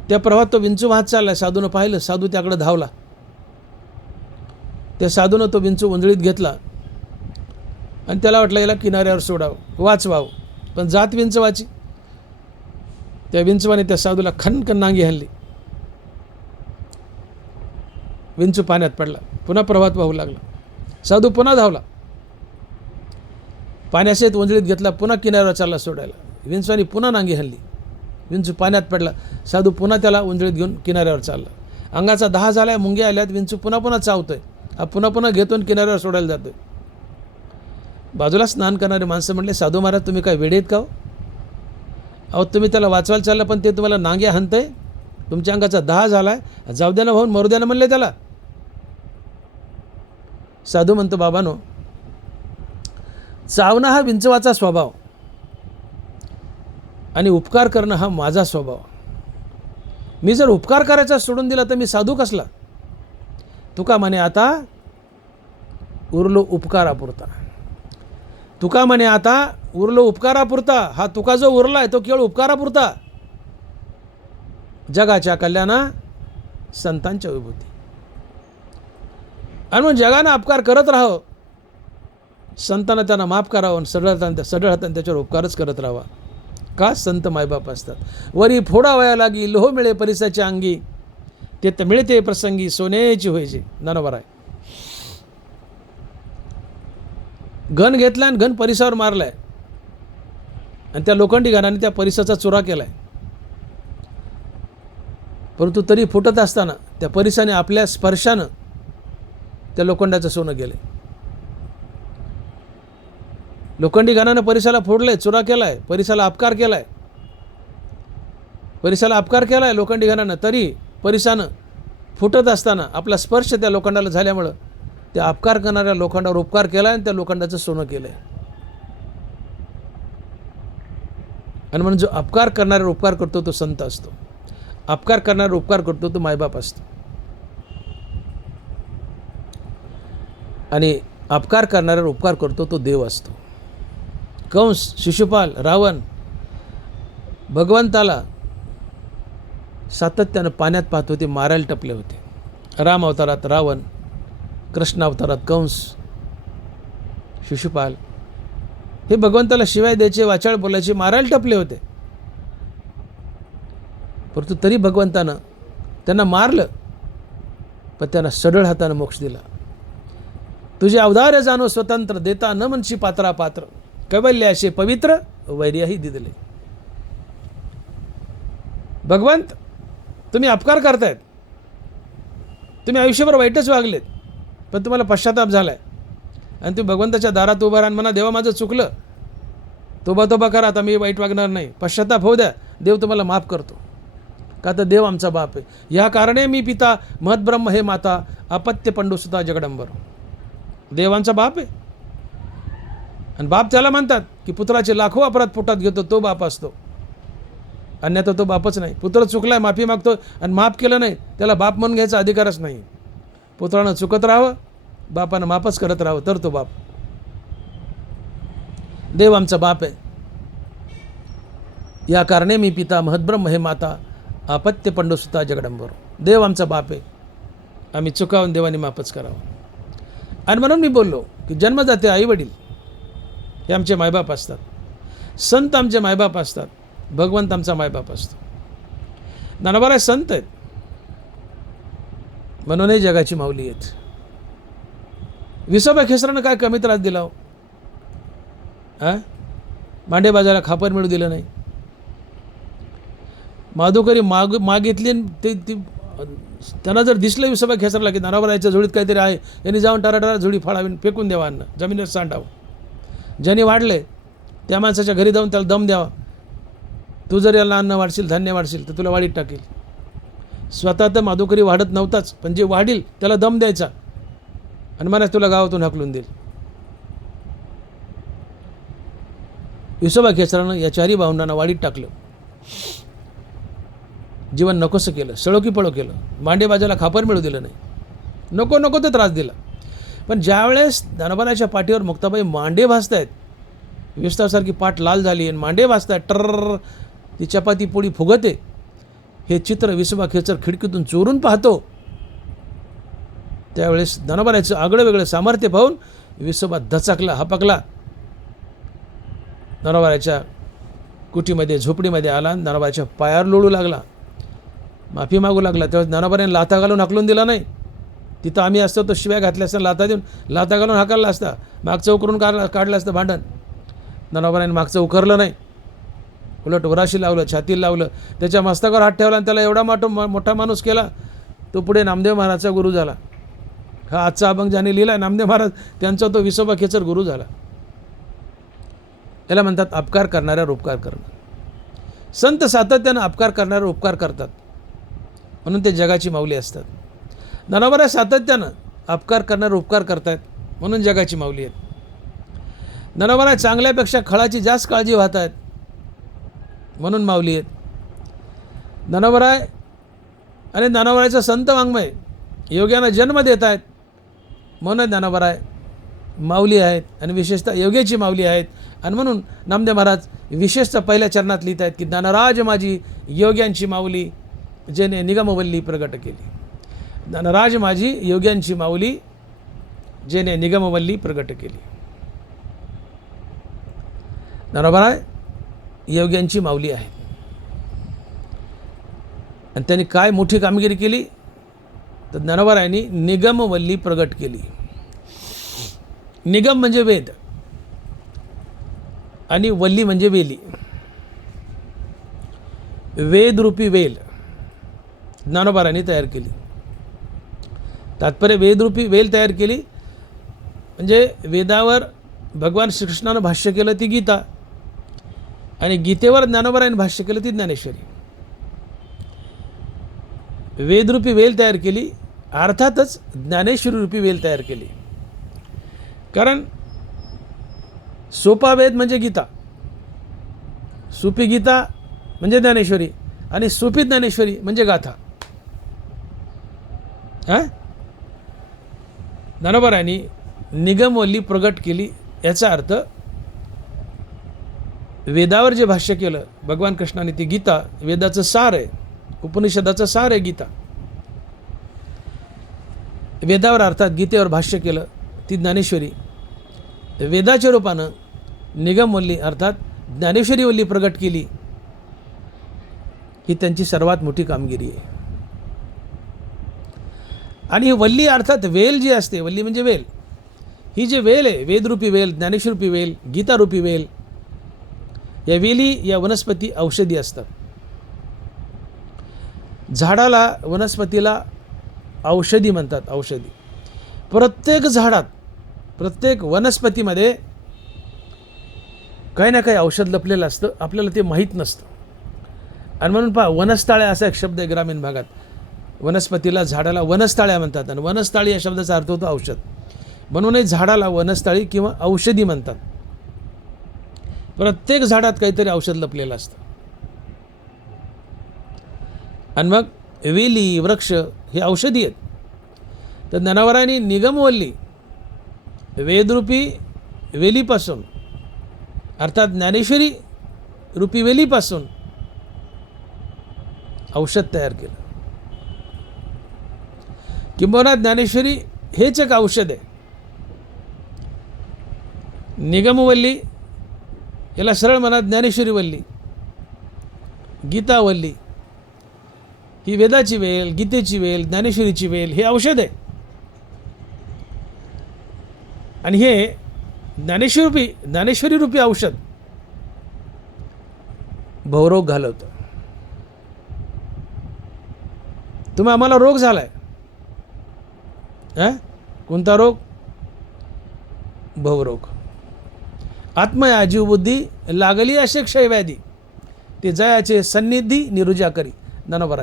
त्या प्रवाहात तो विंचू वाहत चाललाय. साधूनं पाहिलं, साधू त्याकडे धावला. त्या साधूनं तो विंचू उंजळीत घेतला आणि त्याला वाटलं याला किनाऱ्यावर सोडावं, वाचवावं, पण जात विंचवाची. त्या विंचवाने त्या साधूला खनखन नांगी हल्ली. विंचू पाण्यात पडला, पुन्हा प्रवाहात वाहू लागला. साधू पुन्हा धावला, पाण्यासहित उंजळीत घेतला, पुन्हा किनाऱ्यावर चालला सोडायला. विंचवाने पुन्हा नांगी हल्ली, विंचू पाण्यात पडला. साधू पुन्हा त्याला उंजळीत घेऊन किनाऱ्यावर चालला. अंगाचा दाह झालाय, मुंग्या आल्यात, विंचू पुन्हा चावतोय. हा पुन्हा घेतो किनाऱ्यावर सोडायला जातोय. बाजूला स्नान करणारे माणसं म्हणले, साधू महाराज तुम्ही काय वेडे आहेत का हो? अहो तुम्ही त्याला वाचवायला चाललं पण ते तुम्हाला नांग्या हाणतंय, तुमच्या अंगाचा दाह झालाय, जाऊ द्या ना भाऊन, मरू द्या ना म्हणले त्याला. साधू म्हणतो, बाबानो, चावणं हा विंचवाचा स्वभाव आणि उपकार करणं हा माझा स्वभाव. मी जर उपकार करायचा सोडून दिला तर मी साधू कसला? तुका म्हणे आता उरलो उपकारापुरता. तुका म्हणे आता उरलो उपकारापुरता. हा तुका जो उरलाय तो केवळ उपकारापुरता. जगाच्या कल्याणा संतांच्या विभूती. आणि मग जगानं अपकार करत राहावं, संतांना त्यांना माफ करावं, सढळ हाताने त्याच्यावर उपकारच करत राहावा. का? संत मायबाप असतात. वरी फोडावया लागी लोह मिळे परिसाच्या अंगी, ते तर मिळते प्रसंगी सोन्याची व्हायचे. ननवर आहे. घन घेतला आणि घन परिसावर मारलाय आणि त्या लोखंडी घनाने त्या परिसाचा चुरा केलाय. परंतु तरी फुटत असताना त्या परिसाने आपल्या स्पर्शानं त्या लोखंडाचं सोनं गेलंय. लोखंडी घनानं परिसाला फोडलंय, चुरा केलाय, परिसाला अपकार केलाय. परिसाला अपकार केला आहे लोखंडी घरानं, तरी परिसानं फुटत असताना आपला स्पर्श त्या लोखंडाला झाल्यामुळं त्या अपकार करणाऱ्या लोखंडावर उपकार केला आणि त्या लोखंडाचं सोनं केलं आहे. आणि म्हणून जो अपकार करणाऱ्यावर उपकार करतो तो संत असतो, अपकार करणाऱ्यावर उपकार करतो तो मायबाप असतो. आणि अपकार करणाऱ्यावर उपकार करतो तो देव असतो. कंस, शिशुपाल, रावण भगवंताला सातत्यानं पाण्यात पाहत होते, मारायला टपले होते. राम अवतारात रावण, कृष्ण अवतारात कंस, शिशुपाल हे भगवंताला शिवाय द्यायचे, वाचाळ बोलायचे, मारायला टपले होते. परंतु तरी भगवंतानं त्यांना मारलं, पण त्यांना सढळ हातानं मोक्ष दिला. तुझे अवधार्य जाणो स्वतंत्र, देता न म्हणशी पात्रा पात्र, कैवल्य असे पवित्र वैर्यही दिदले. भगवंत तुम्ही अपकार करतायत, तुम्ही आयुष्यभर वाईटच वागलेत, पण तुम्हाला पश्चाताप झालाय आणि तुम्ही भगवंताच्या दारात उभा राहून म्हणा देवा माझं चुकलं, तोबा करा, आता मी वाईट वागणार नाही, पश्चाताप होऊ द्या, देव तुम्हाला माफ करतो. का तर देव आमचा बाप आहे. या कारणे मी पिता महद्ब्रह्म हे माता, अपत्य पंडुसुता जगडंबर. देवांचा बाप आहे आणि बाप त्याला म्हणतात की पुत्राचे लाखो अपराध पोटात घेतो तो बाप असतो, अन्यथा तो बापच नाही. पुत्र चुकलाय, माफी मागतो आणि माफ केलं नाही, त्याला बाप म्हणून घ्यायचा अधिकारच नाही. पुत्रानं चुकत राहावं, बापानं माफच करत राहावं, तर तो बाप. देव आमचा बाप आहे. या कारणे मी पिता महद्ब्रह्म हे माता, अपत्य पंडुसुता जगडंबर. देव आमचा बाप आहे, आम्ही चुकावून देवाने माफच करावं. आणि म्हणून मी बोललो की जन्मदाते आई वडील हे आमचे मायबाप असतात, संत आमचे मायबाप असतात, भगवंत आमचा मायबाप असतो. ज्ञानोबा संत आहेत म्हणूनही जगाची माऊली आहेत. विसोबा खेसरानं काय कमी त्रास दिला हो? मांडेबाजाला खापर मिळू दिलं नाही. माधुकरी मागितली ती त्यांना जर दिसलं विसोबा खेसरला की ज्ञानोबाच्या झोळीत काहीतरी आहे, यांनी जाऊन टाराटारा झोळी फाळावी, फेकून द्यावा, अन्न जमिनीवर सांडावं. ज्यांनी वाढले त्या माणसाच्या घरी जाऊन त्याला दम द्यावा. तू जर याला अन्न वाढशील, धान्य वाढशील तर तुला वाढीत टाकेल. स्वतः तर माधुकरी वाढत नव्हताच, पण जे वाढील त्याला दम द्यायचा आणि मला तुला गावातून हकलून देईल. विसोबा खेसरानं या चारी भावंडांना वाढीत टाकलं, जीवन नकोसं केलं, सळो की पळो केलं, मांडेबाजाला खापर मिळू दिलं नाही, नको तर त्रास दिला. पण ज्यावेळेस ज्ञानोबाच्या पाठीवर मुक्ताबाई मांडे भासतायत, विस्तारसारखी पाठ लाल झाली आणि मांडे भासतायत, टर्र ती चपाती पोळी फुगते, हे चित्र विसोबा खेचर खिडकीतून चोरून पाहतो. त्यावेळेस ज्ञानोबाचं आगळं वेगळं सामर्थ्य पाहून विसोबा दचकला, हपकला. ज्ञानोबाच्या कुटीमध्ये झोपडीमध्ये आला, ज्ञानोबाच्या पायावर लोळू लागला, माफी मागू लागला. तेव्हा ज्ञानोबाने लाथा घालून हाकलून दिला नाही. तिथं आम्ही असतो तो शिव्या घातल्या असता, लाथा देऊन लाथा घालून हाकलला असता, मागचं उकरून काढलं असतं भांडण. ज्ञानोबाने मागचं उकरलं नाही, उलट वराशी लावलं, छातीला लावलं, त्याच्या मस्तकावर हात ठेवला आणि त्याला एवढा मोठा माणूस केला. तो पुढे नामदेव महाराजचा गुरु झाला. हा आजचा अभंग ज्याने लिहिला नामदेव महाराज, त्यांचा तो विसोबा खेचर गुरु झाला. याला म्हणतात अपकार करणाऱ्यावर उपकार करणं. संत सातत्यानं अपकार करणाऱ्यावर उपकार करतात म्हणून ते जगाची माऊली असतात. ज्ञानोबा सातत्यानं अपकार करणारे उपकार करतात म्हणून जगाची माऊली आहेत. ज्ञानोबा चांगल्यापेक्षा खळाची जास्त काळजी वाहत आहेत म्हणून माऊली आहेत. ज्ञानोबा आणि ज्ञानोबाचं संत वाङ्मय योग्यानं जन्म देत आहेत म्हणून ज्ञानोबा माऊली आहेत आणि विशेषतः योग्याची माऊली आहेत. आणि म्हणून नामदेव महाराज विशेषतः पहिल्या चरणात लिहित आहेत की ज्ञानराज माझी योग्यांची माऊली, जेने निगमवल्ली प्रगट केली. ज्ञानराज माझी योग्यांची माऊली, जेने निगमवल्ली प्रगट केली. ज्ञानोबा योग्यांची माऊली आहे आणि त्यांनी काय मोठी कामगिरी केली तर ज्ञानोबारायांनी निगमवल्ली प्रगट केली. निगम म्हणजे वेद आणि वल्ली म्हणजे वेली. वेदरूपी वेल ज्ञानोबारायांनी तयार केली. तात्पर्य वेदरूपी वेल तयार केली म्हणजे वेदावर भगवान श्रीकृष्णानं भाष्य केलं ती गीता आणि गीतेवर ज्ञानोबारायांनी भाष्य केलं ती ज्ञानेश्वरी. वेदरूपी वेल तयार केली, अर्थातच ज्ञानेश्वरी वेल तयार केली. कारण सोपा वेद म्हणजे गीता, सोपी गीता म्हणजे ज्ञानेश्वरी, आणि सोपी ज्ञानेश्वरी म्हणजे गाथा. ज्ञानोबारांनी निगमवल्ली प्रगट केली. याचा अर्थ वेदावर जे भाष्य केलं भगवान कृष्णाने, ती गीता वेदाचं सार आहे, उपनिषदाचं सार आहे गीता. वेदावर अर्थात गीतेवर भाष्य केलं, ती ज्ञानेश्वरी वेदाच्या रूपानं निगमवल्ली अर्थात ज्ञानेश्वरीवल्ली प्रगट केली. ही त्यांची सर्वात मोठी कामगिरी आहे. आणि ही वल्ली अर्थात वेल जी असते, वल्ली म्हणजे वेल, ही जी वेल आहे, वेदरूपी वेल, ज्ञानेश्वरूपी वेल, गीतारूपी वेल, या वेली या वनस्पती औषधी असतात. झाडाला, वनस्पतीला औषधी म्हणतात. औषधी प्रत्येक झाडात, प्रत्येक वनस्पतीमध्ये काही ना काही औषध लपलेलं असतं, आपल्याला ते माहीत नसतं. आणि म्हणून पहा, वनस्थाळ्या असा एक शब्द आहे ग्रामीण भागात. वनस्पतीला, झाडाला वनस्थाळ्या म्हणतात, आणि वनस्थाळी या शब्दाचा अर्थ होतो औषध. म्हणूनच झाडाला वनस्थाळी किंवा औषधी म्हणतात. प्रत्येक झाडात काहीतरी औषध लपलेलं असतं. आणि मग वेली, वृक्ष हे औषधी आहेत. तर ज्ञानोबारांनी निगमवल्ली वेदरूपी वेलीपासून अर्थात ज्ञानेश्वरी रूपी वेलीपासून औषध तयार केलं. किंबहुना ज्ञानेश्वरी हेच एक औषध आहे. निगमवल्ली याला सरळ म्हणा ज्ञानेश्वरी वल्ली, गीतावल्ली, ही वेदाची वेल, गीतेची वेल, ज्ञानेश्वरीची वेल हे औषध आहे. आणि हे ज्ञानेश्वरी रूपी औषध भवरोग घालवतं. तुम्ही आम्हाला रोग झालाय, कोणता रोग? भवरोग. आत्मया जीवबुद्धी लागली असे क्षयव्याधी, ते जयाचे सन्निधी निरुजा करी. ज्ञानोबा.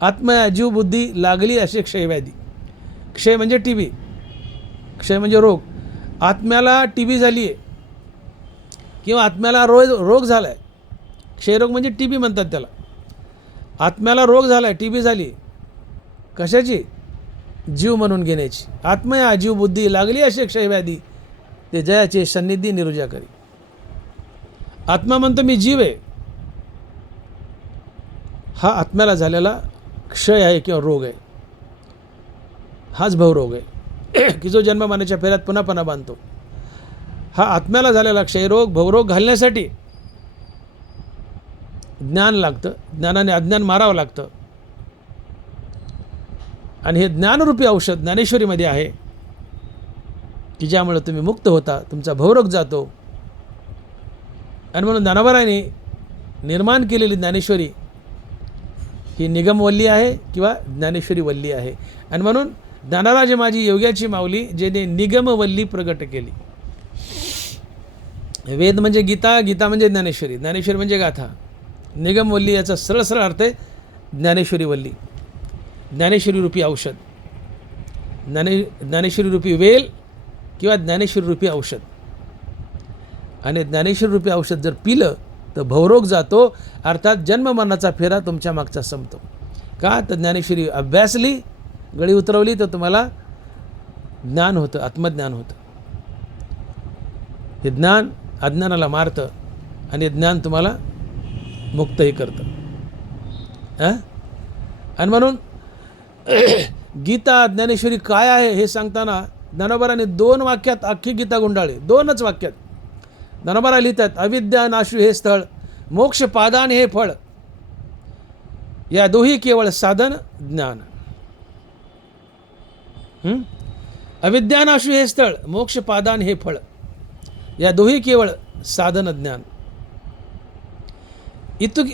आत्मया जीवबुद्धी लागली असे क्षयव्याधी. क्षय म्हणजे टीबी, क्षय म्हणजे रोग. आत्म्याला टीबी झाली आहे किंवा आत्म्याला रोग झाला आहे, क्षयरोग म्हणजे टीबी म्हणतात त्याला. आत्म्याला रोग झाला आहे, टीबी झाली, कशाची? जीव म्हणून घेण्याची. आत्मया जीवबुद्धी लागली असे क्षयव्याधी, ते जयाचे सन्निधी निरुजा करी. आत्मा म्हणतो मी जीव आहे, हा आत्म्याला झालेला क्षय आहे किंवा रोग आहे. हाच भवरोग आहे की जो जन्ममानाच्या फेऱ्यात पुन्हा पुन्हा बांधतो. हा आत्म्याला झालेला क्षयरोग, भवरोग घालण्यासाठी ज्ञान लागतं. ज्ञानाने अज्ञान मारावं लागतं. आणि हे ज्ञानरूपी औषध ज्ञानेश्वरीमध्ये आहे की ज्यामुळे तुम्ही मुक्त होता, तुमचा भवरोग जातो. आणि म्हणून ज्ञानोबारांनी निर्माण केलेली ज्ञानेश्वरी ही निगमवल्ली आहे किंवा ज्ञानेश्वरी वल्ली आहे. आणि म्हणून ज्ञानराज माझी योग्याची माऊली, जेने निगमवल्ली प्रगट केली. वेद म्हणजे गीता, गीता म्हणजे ज्ञानेश्वरी, ज्ञानेश्वरी म्हणजे गाथा. निगमवल्ली याचा सरळ सरळ अर्थ आहे ज्ञानेश्वरी वल्ली, ज्ञानेश्वरी रूपी औषध, ज्ञानेश्वरी रूपी वेल किंवा ज्ञानेश्वरी रूपी औषध. आणि ज्ञानेश्वरी रूपी औषध जर पिलं तर भवरोग जातो, अर्थात जन्ममरणाचा फेरा तुमच्या मागचा संपतो. का? तर ज्ञानेश्वरी अभ्यासली, गळी उतरवली तर तुम्हाला ज्ञान होतं, आत्मज्ञान होतं. हे ज्ञान अज्ञानाला मारतं आणि ज्ञान तुम्हाला मुक्तही करतं. आणि म्हणून गीता ज्ञानेश्वरी काय आहे हे सांगताना ज्ञानोबारांनी 2 वाक्यात अख्खी गीता गुंडाळली. 2च वाक्यात ज्ञानोबा लिहितात, अविद्या नाशू हे स्थळ, मोक्ष पादान हे फळ, या दोही केवळ साधन ज्ञान. अविद्या नाशू हे स्थळ, मोक्ष पादान हे फळ, या दोही केवळ साधन ज्ञान.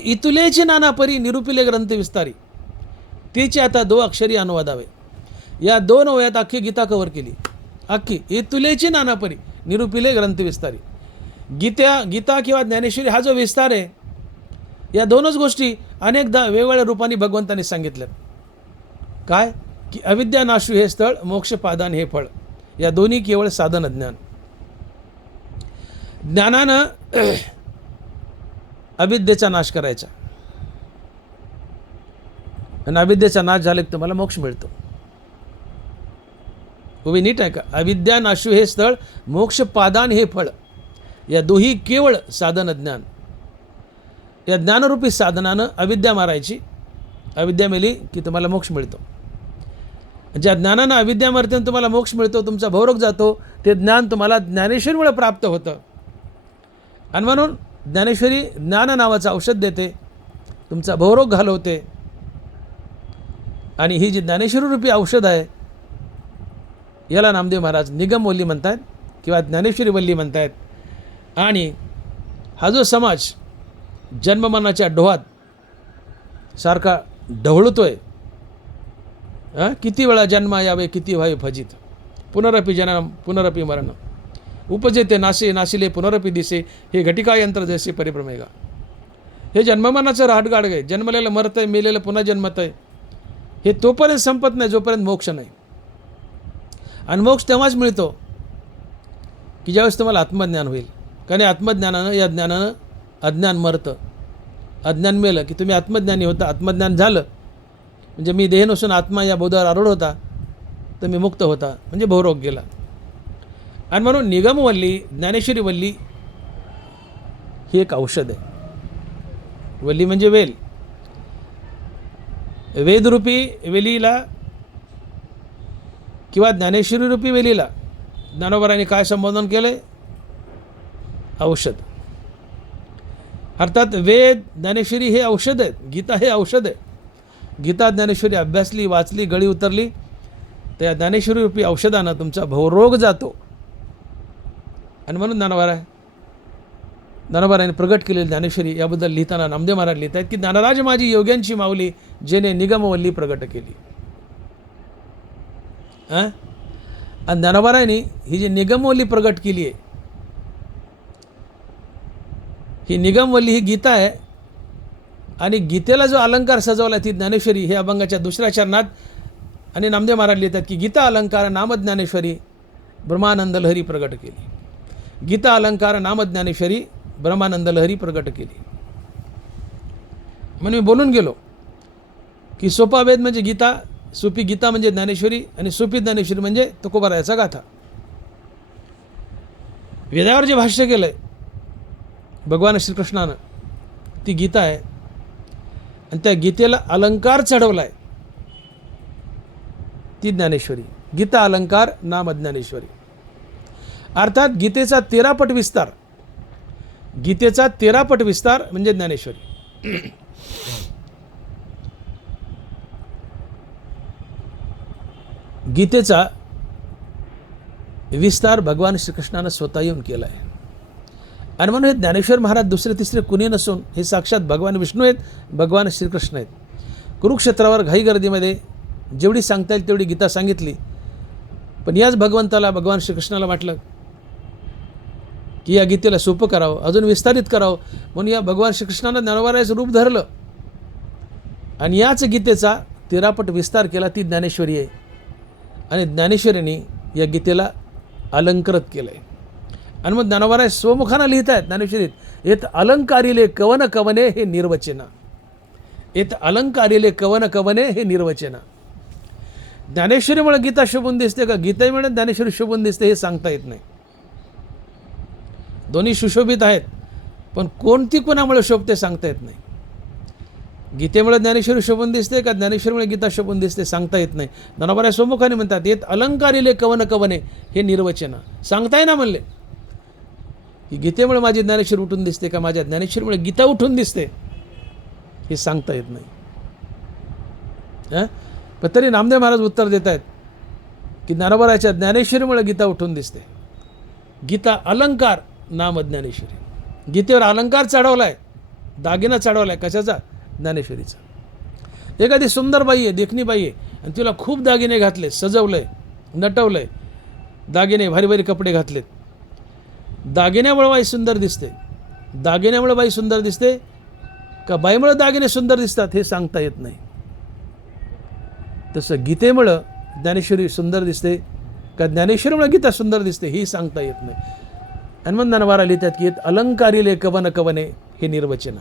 इतुलेचे नाना परी निरूपिले ग्रंथ विस्तारी, तिचे आता 2 अक्षरी अनुवादावे. या 2 ओव्यात अख्खी गीता कव्हर केली. अख्खी इतुलेची नाना परी निरूपिले ग्रंथ विस्तारी. गीता किंवा ज्ञानेश्वरी हा जो विस्तार आहे या दोनच गोष्टी अनेकदा वेगवेगळ्या रूपाने भगवंतांनी सांगितल्या. काय की अविद्या नाशू हे स्थळ, मोक्षपादान हे फळ. या दोन्ही केवळ साधन ज्ञान. ज्ञानानं अविद्येचा नाश करायचा आणि अविद्येचा नाश झाला की तुम्हाला मोक्ष मिळतो. उभी नीट आहे का? अविद्या नाशू हे स्थळ, मोक्षपादान हे फळ. या दोही केवळ साधन ज्ञान. या ज्ञानरूपी साधनानं अविद्या मारायची. अविद्या मेली की तुम्हाला मोक्ष मिळतो. ज्या ज्ञानानं अविद्या मरते आणि तुम्हाला मोक्ष मिळतो, तुमचा भवरोग जातो, ते ज्ञान तुम्हाला ज्ञानेश्वरीमुळे प्राप्त होतं. आणि म्हणून ज्ञानेश्वरी ज्ञान नावाचं औषध देते, तुमचा भवरोग घालवते. आणि ही जी ज्ञानेश्वरीरूपी औषध आहे याला नामदेव महाराज निगमवल्ली म्हणतात किंवा ज्ञानेश्वरी वल्ली म्हणतात. आणि हा जो समाज जन्ममरणाच्या डोहात सारखा ढवळतोय, किती वेळा जन्म यावे किती व्हावे फजित, पुनरपि जननम पुनरपि मरण, उपजेते नासे नासिले पुनरपि दिसे, हे घटिका यंत्र जैसे परिभ्रमेगा. हे जन्ममरणाचं राहटगाड आहे. जन्मलेलं मरत आहे, मेलेलं पुन्हा जन्मत आहे. हे तोपर्यंत संपत नाही जोपर्यंत मोक्ष नाही. आणि मोक्ष तेव्हाच मिळतो की ज्यावेळेस तुम्हाला आत्मज्ञान होईल. कारण आत्मज्ञानानं, या ज्ञानानं अज्ञान मरतं. अज्ञान मेलं की तुम्ही आत्मज्ञानी होता. आत्मज्ञान झालं म्हणजे मी देह नसून आत्मा या बोधावर आरूढ होता, तर मी मुक्त होता, म्हणजे भवरोग गेला. आणि म्हणून निगमवल्ली, ज्ञानेश्वरी वल्ली ही एक औषध आहे. वल्ली म्हणजे वेल. वेदरूपी वेलीला किंवा ज्ञानेश्वरीरूपी वेलीला ज्ञानोबरांनी काय संबोधन केलं? औषध. अर्थात वेद ज्ञानेश्वरी हे औषध आहेत, गीता हे औषध आहे. गीता ज्ञानेश्वरी अभ्यासली, वाचली, गळी उतरली, तर या ज्ञानेश्वरीरूपी औषधानं तुमचा भवरोग जातो. आणि म्हणून ज्ञानोबारांनी प्रगट केलेली ज्ञानेश्वरी याबद्दल लिहिताना नामदेव महाराज लिहित आहेत की ज्ञानराज माझी योग्यांची माऊली, जेने निगमवल्ली प्रगट केली. आणि ज्ञानोबारांनी ही जी निगमवल्ली प्रगट केली आहे, ही निगमवल्ली ही गीता आहे. आणि गीतेला जो अलंकार सजवला ती ज्ञानेश्वरी हे अभंगाच्या दुसऱ्या चरणात. आणि नामदेव महाराज लिहितात की गीता अलंकार नाम ज्ञानेश्वरी ब्रह्मानंद लहरी प्रगट केली. गीता अलंकार नाम ज्ञानेश्वरी ब्रह्मानंद लहरी प्रगट केली. म्हणून मी बोलून गेलो की सोपा वेद म्हणजे गीता, सोपी गीता म्हणजे ज्ञानेश्वरी, आणि सोपी ज्ञानेश्वरी म्हणजे तुकोबारायाचा गाथा. वेदावर जे भाष्य केलं आहे भगवान श्रीकृष्णानं, ती गीता आहे. आणि त्या गीतेला अलंकार चढवला आहे, ती ज्ञानेश्वरी. गीता अलंकार नाम ज्ञानेश्वरी. अर्थात गीतेचा 13 पट विस्तार, गीतेचा 13 पट विस्तार म्हणजे ज्ञानेश्वरी. गीतेचा विस्तार भगवान श्रीकृष्णानं स्वतः येऊन केला आहे. आणि म्हणून हे ज्ञानेश्वर महाराज दुसरे तिसरे कुणी नसून हे साक्षात भगवान विष्णू आहेत, भगवान श्रीकृष्ण आहेत. कुरुक्षेत्रावर घाई गर्दीमध्ये जेवढी सांगता येईल तेवढी गीता सांगितली. पण याच भगवंताला, भगवान श्रीकृष्णाला वाटलं की या गीतेला सोपं करावं, अजून विस्तारित करावं. म्हणून या भगवान श्रीकृष्णानं ज्ञानोबारायाचं रूप धरलं आणि याच गीतेचा 13 पट विस्तार केला, ती ज्ञानेश्वरी आहे. आणि ज्ञानेश्वरीने या गीतेला अलंकृत केलं आहे. आणि मग ज्ञानोबाराय स्वमुखानं लिहित आहेत ज्ञानेश्वरीत, येत अलंकारिले कवन कवने हे निर्वचना. येत अलंकारिले कवन कवने हे निर्वचना. ज्ञानेश्वरीमुळे गीता शोभून दिसते का गीतेमुळे ज्ञानेश्वरी शोभून दिसते हे सांगता येत नाही. दोन्ही सुशोभित आहेत, पण कोणती कोणामुळे शोभते सांगता येत नाही. गीतेमुळे ज्ञानेश्वरी शोभून दिसते का ज्ञानेश्वरीमुळे गीता शोभून दिसते सांगता येत नाही. ज्ञानोबाराय स्वमुखाने म्हणतात येत अलंकारिले कवन कवने हे निर्वचना. सांगताय ना म्हणले की गीतेमुळे माझी ज्ञानेश्वरी उठून दिसते का माझ्या ज्ञानेश्वरीमुळे गीता उठून दिसते हे सांगता येत नाही. पण तरी नामदेव महाराज उत्तर देत आहेत की ज्ञानोबारायाच्या ज्ञानेश्वरीमुळे गीता उठून दिसते. गीता अलंकार नाम ज्ञानेश्वरी. गीतेवर अलंकार चढवला आहे, दागिना चढवला आहे. कशाचा? ज्ञानेश्वरीचा. एखादी सुंदर बाई आहे, देखणी बाई आहे, आणि तिला खूप दागिने घातले, सजवलं आहे, नटवलं आहे, दागिने भारी भारी कपडे घातलेत. दागिन्यामुळे बाई सुंदर दिसते. दागिन्यामुळे बाई सुंदर दिसते का बाईमुळं दागिने सुंदर दिसतात हे सांगता येत नाही. तसं गीतेमुळं ज्ञानेश्वरी सुंदर दिसते का ज्ञानेश्वरीमुळे गीता सुंदर दिसते हे सांगता येत नाही. हनुमान ज्ञानवारा लिहितात की अलंकारिले कवन कवने हे निर्वचन.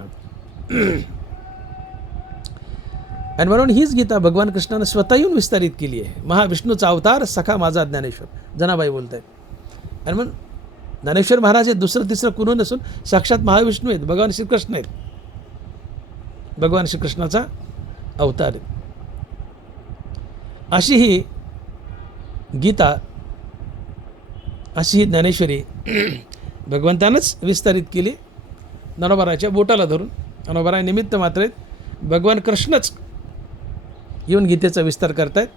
आणि म्हणून हीच गीता भगवान कृष्णानं स्वतः येऊन विस्तारित केली आहे. महाविष्णूचा अवतार सखा माझा ज्ञानेश्वर जनाबाई बोलत आहेत. आणि म्हणून ज्ञानेश्वर महाराज हे दुसरं तिसरं कुणी नसून साक्षात महाविष्णू आहेत, भगवान श्रीकृष्ण आहेत, भगवान श्रीकृष्णाचा अवतार आहे. अशी ही गीता, अशी ही ज्ञानेश्वरी भगवंतानंच विस्तारित केली ज्ञानोबाराच्या बोटाला धरून. ज्ञानोबारा निमित्त मात्र आहेत, भगवान कृष्णच येऊन गीतेचा विस्तार करतायत,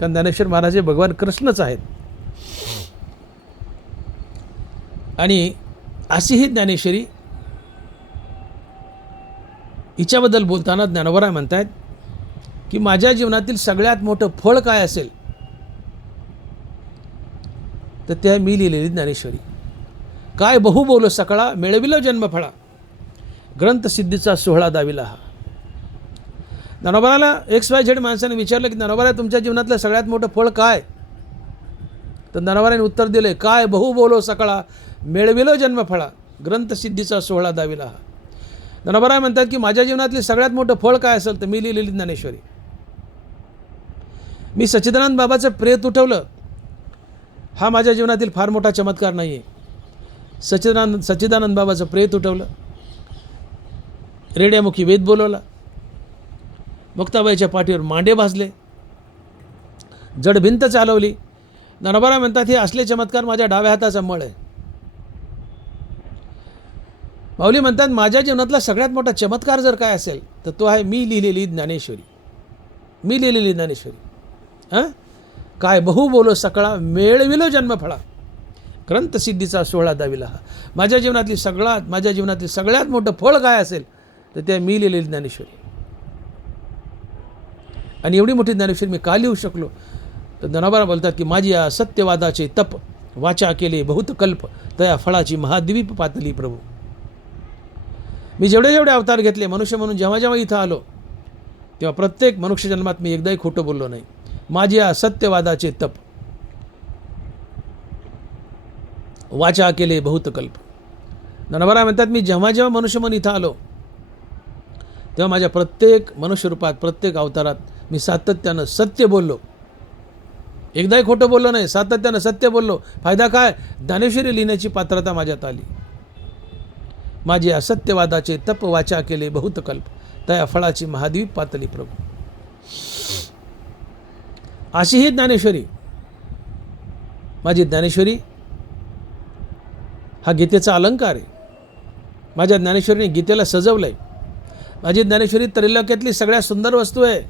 कारण ज्ञानेश्वर महाराज हे भगवान कृष्णच आहेत. आणि अशी ही ज्ञानेश्वरी, हिच्याबद्दल बोलताना ज्ञानोबा म्हणतायत की माझ्या जीवनातील सगळ्यात मोठं फळ काय असेल तर त्या मी लिहिलेली ज्ञानेश्वरी. काय बहु बोलो सकळा मिळविलो जन्मफळा, ग्रंथसिद्धीचा सोहळा दाविला हा. ज्ञानोबाला XYZ माणसाने विचारलं की ज्ञानोबा तुमच्या जीवनातलं सगळ्यात मोठं फळ काय, तर ज्ञानोबाने उत्तर दिले काय बहु बोलो सकळा मिळविलो जन्मफळा, ग्रंथसिद्धीचा सोहळा दाविला हा. ज्ञानोबा म्हणतात की माझ्या जीवनातले सगळ्यात मोठं फळ काय असेल तर मी लिहिलेली ज्ञानेश्वरी. मी सच्चिदानंद बाबाचं प्रेत उठवलं हा माझ्या जीवनातील फार मोठा चमत्कार नाही आहे. सच्चिदानंद बाबाचं प्रेत उठवलं, रेड्यामुखी वेद बोलवला, मुक्ताबाईच्या पाठीवर मांडे भाजले, जड भिंत चालवली. ज्ञानोबा म्हणतात हे असले चमत्कार माझ्या डाव्या हाताचा मळ आहे. माऊली म्हणतात माझ्या जीवनातला सगळ्यात मोठा चमत्कार जर काय असेल तर तो आहे मी लिहिलेली ज्ञानेश्वरी. मी लिहिलेली ज्ञानेश्वरी. काय बहु बोलो सकळा मिळविलो जन्मफळा, ग्रंथसिद्धीचा सोहळा दाविला हा. माझ्या जीवनातली सगळ्यात मोठं फळ काय असेल तर ते मी लिहिलेली ज्ञानेश्वरी. आणि एवढी मोठी ज्ञानेश्वरी मी का लिहू शकलो तर ज्ञानोबा बोलतात की माझी या सत्यवादाचे तप वाचा केले बहुत कल्प, तया फळाची महाद्वीप पातली प्रभू. मी जेवढे अवतार घेतले मनुष्य म्हणून जेव्हा इथं आलो तेव्हा प्रत्येक मनुष्य जन्मात मी एकदाही खोटं बोललो नाही. माझी या सत्यवादाचे तप वाचा केले बहुत कल्प. ज्ञानोबा म्हणतात मी जेव्हा मनुष्य म्हणून इथं आलो तेव्हा माझ्या प्रत्येक मनुष्य रूपात प्रत्येक अवतारात मी सातत्यानं सत्य बोललो, एकदाही खोटं बोललो नाही, सातत्यानं सत्य बोललो. फायदा काय, ज्ञानेश्वरी लिहिण्याची पात्रता माझ्यात आली. माझी असत्यवादाचे तप वाचा केले बहुत कल्प, तया फळाची महाद्वीप पातली प्रभू. अशी ही ज्ञानेश्वरी, माझी ज्ञानेश्वरी हा गीतेचा अलंकार आहे. माझ्या ज्ञानेश्वरीने गीतेला सजवलं आहे. माझी ज्ञानेश्वरी त्रैलोक्यातली सगळ्यात सुंदर वस्तू आहे.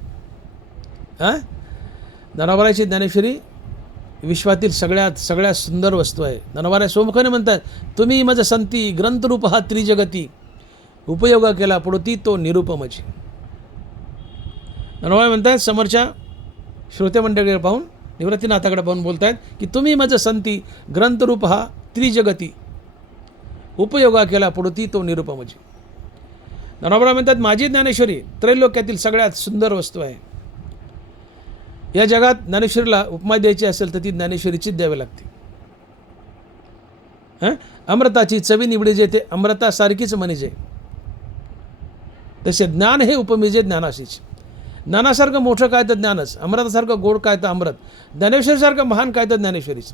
ज्ञानोबाची ज्ञानेश्वरी विश्वातील सगळ्यात सुंदर वस्तू आहे. ज्ञानोबा सोमुखाने म्हणतात तुम्ही मज संती ग्रंथरूप हा त्रिजगती, उपयोग केला पडोती तो निरुपमची. ज्ञानोबा म्हणतात समोरच्या श्रोते मंडळीकडे पाहून, निवृत्तीनाथाकडे पाहून बोलत आहेत की तुम्ही मज संती ग्रंथरूप हा त्रिजगती, उपयोगा केला पडोती तो निरुपमची. ज्ञानोबा म्हणतात माझी ज्ञानेश्वरी त्रैलोक्यातील सगळ्यात सुंदर वस्तू आहे. या जगात ज्ञानेश्वरीला उपमा द्यायची असेल तर ती ज्ञानेश्वरीचीच द्यावी लागते. अमृताची चवी निवडी जे ते अमृतासारखीच म्हणीजे, तसे ज्ञान हे उपमिजे ज्ञानाशीच. ज्ञानासारखं मोठं काय तर ज्ञानच, अमृतासारखं गोड काय तर अमृत, ज्ञानेश्वरीसारखं महान काय तर ज्ञानेश्वरीच.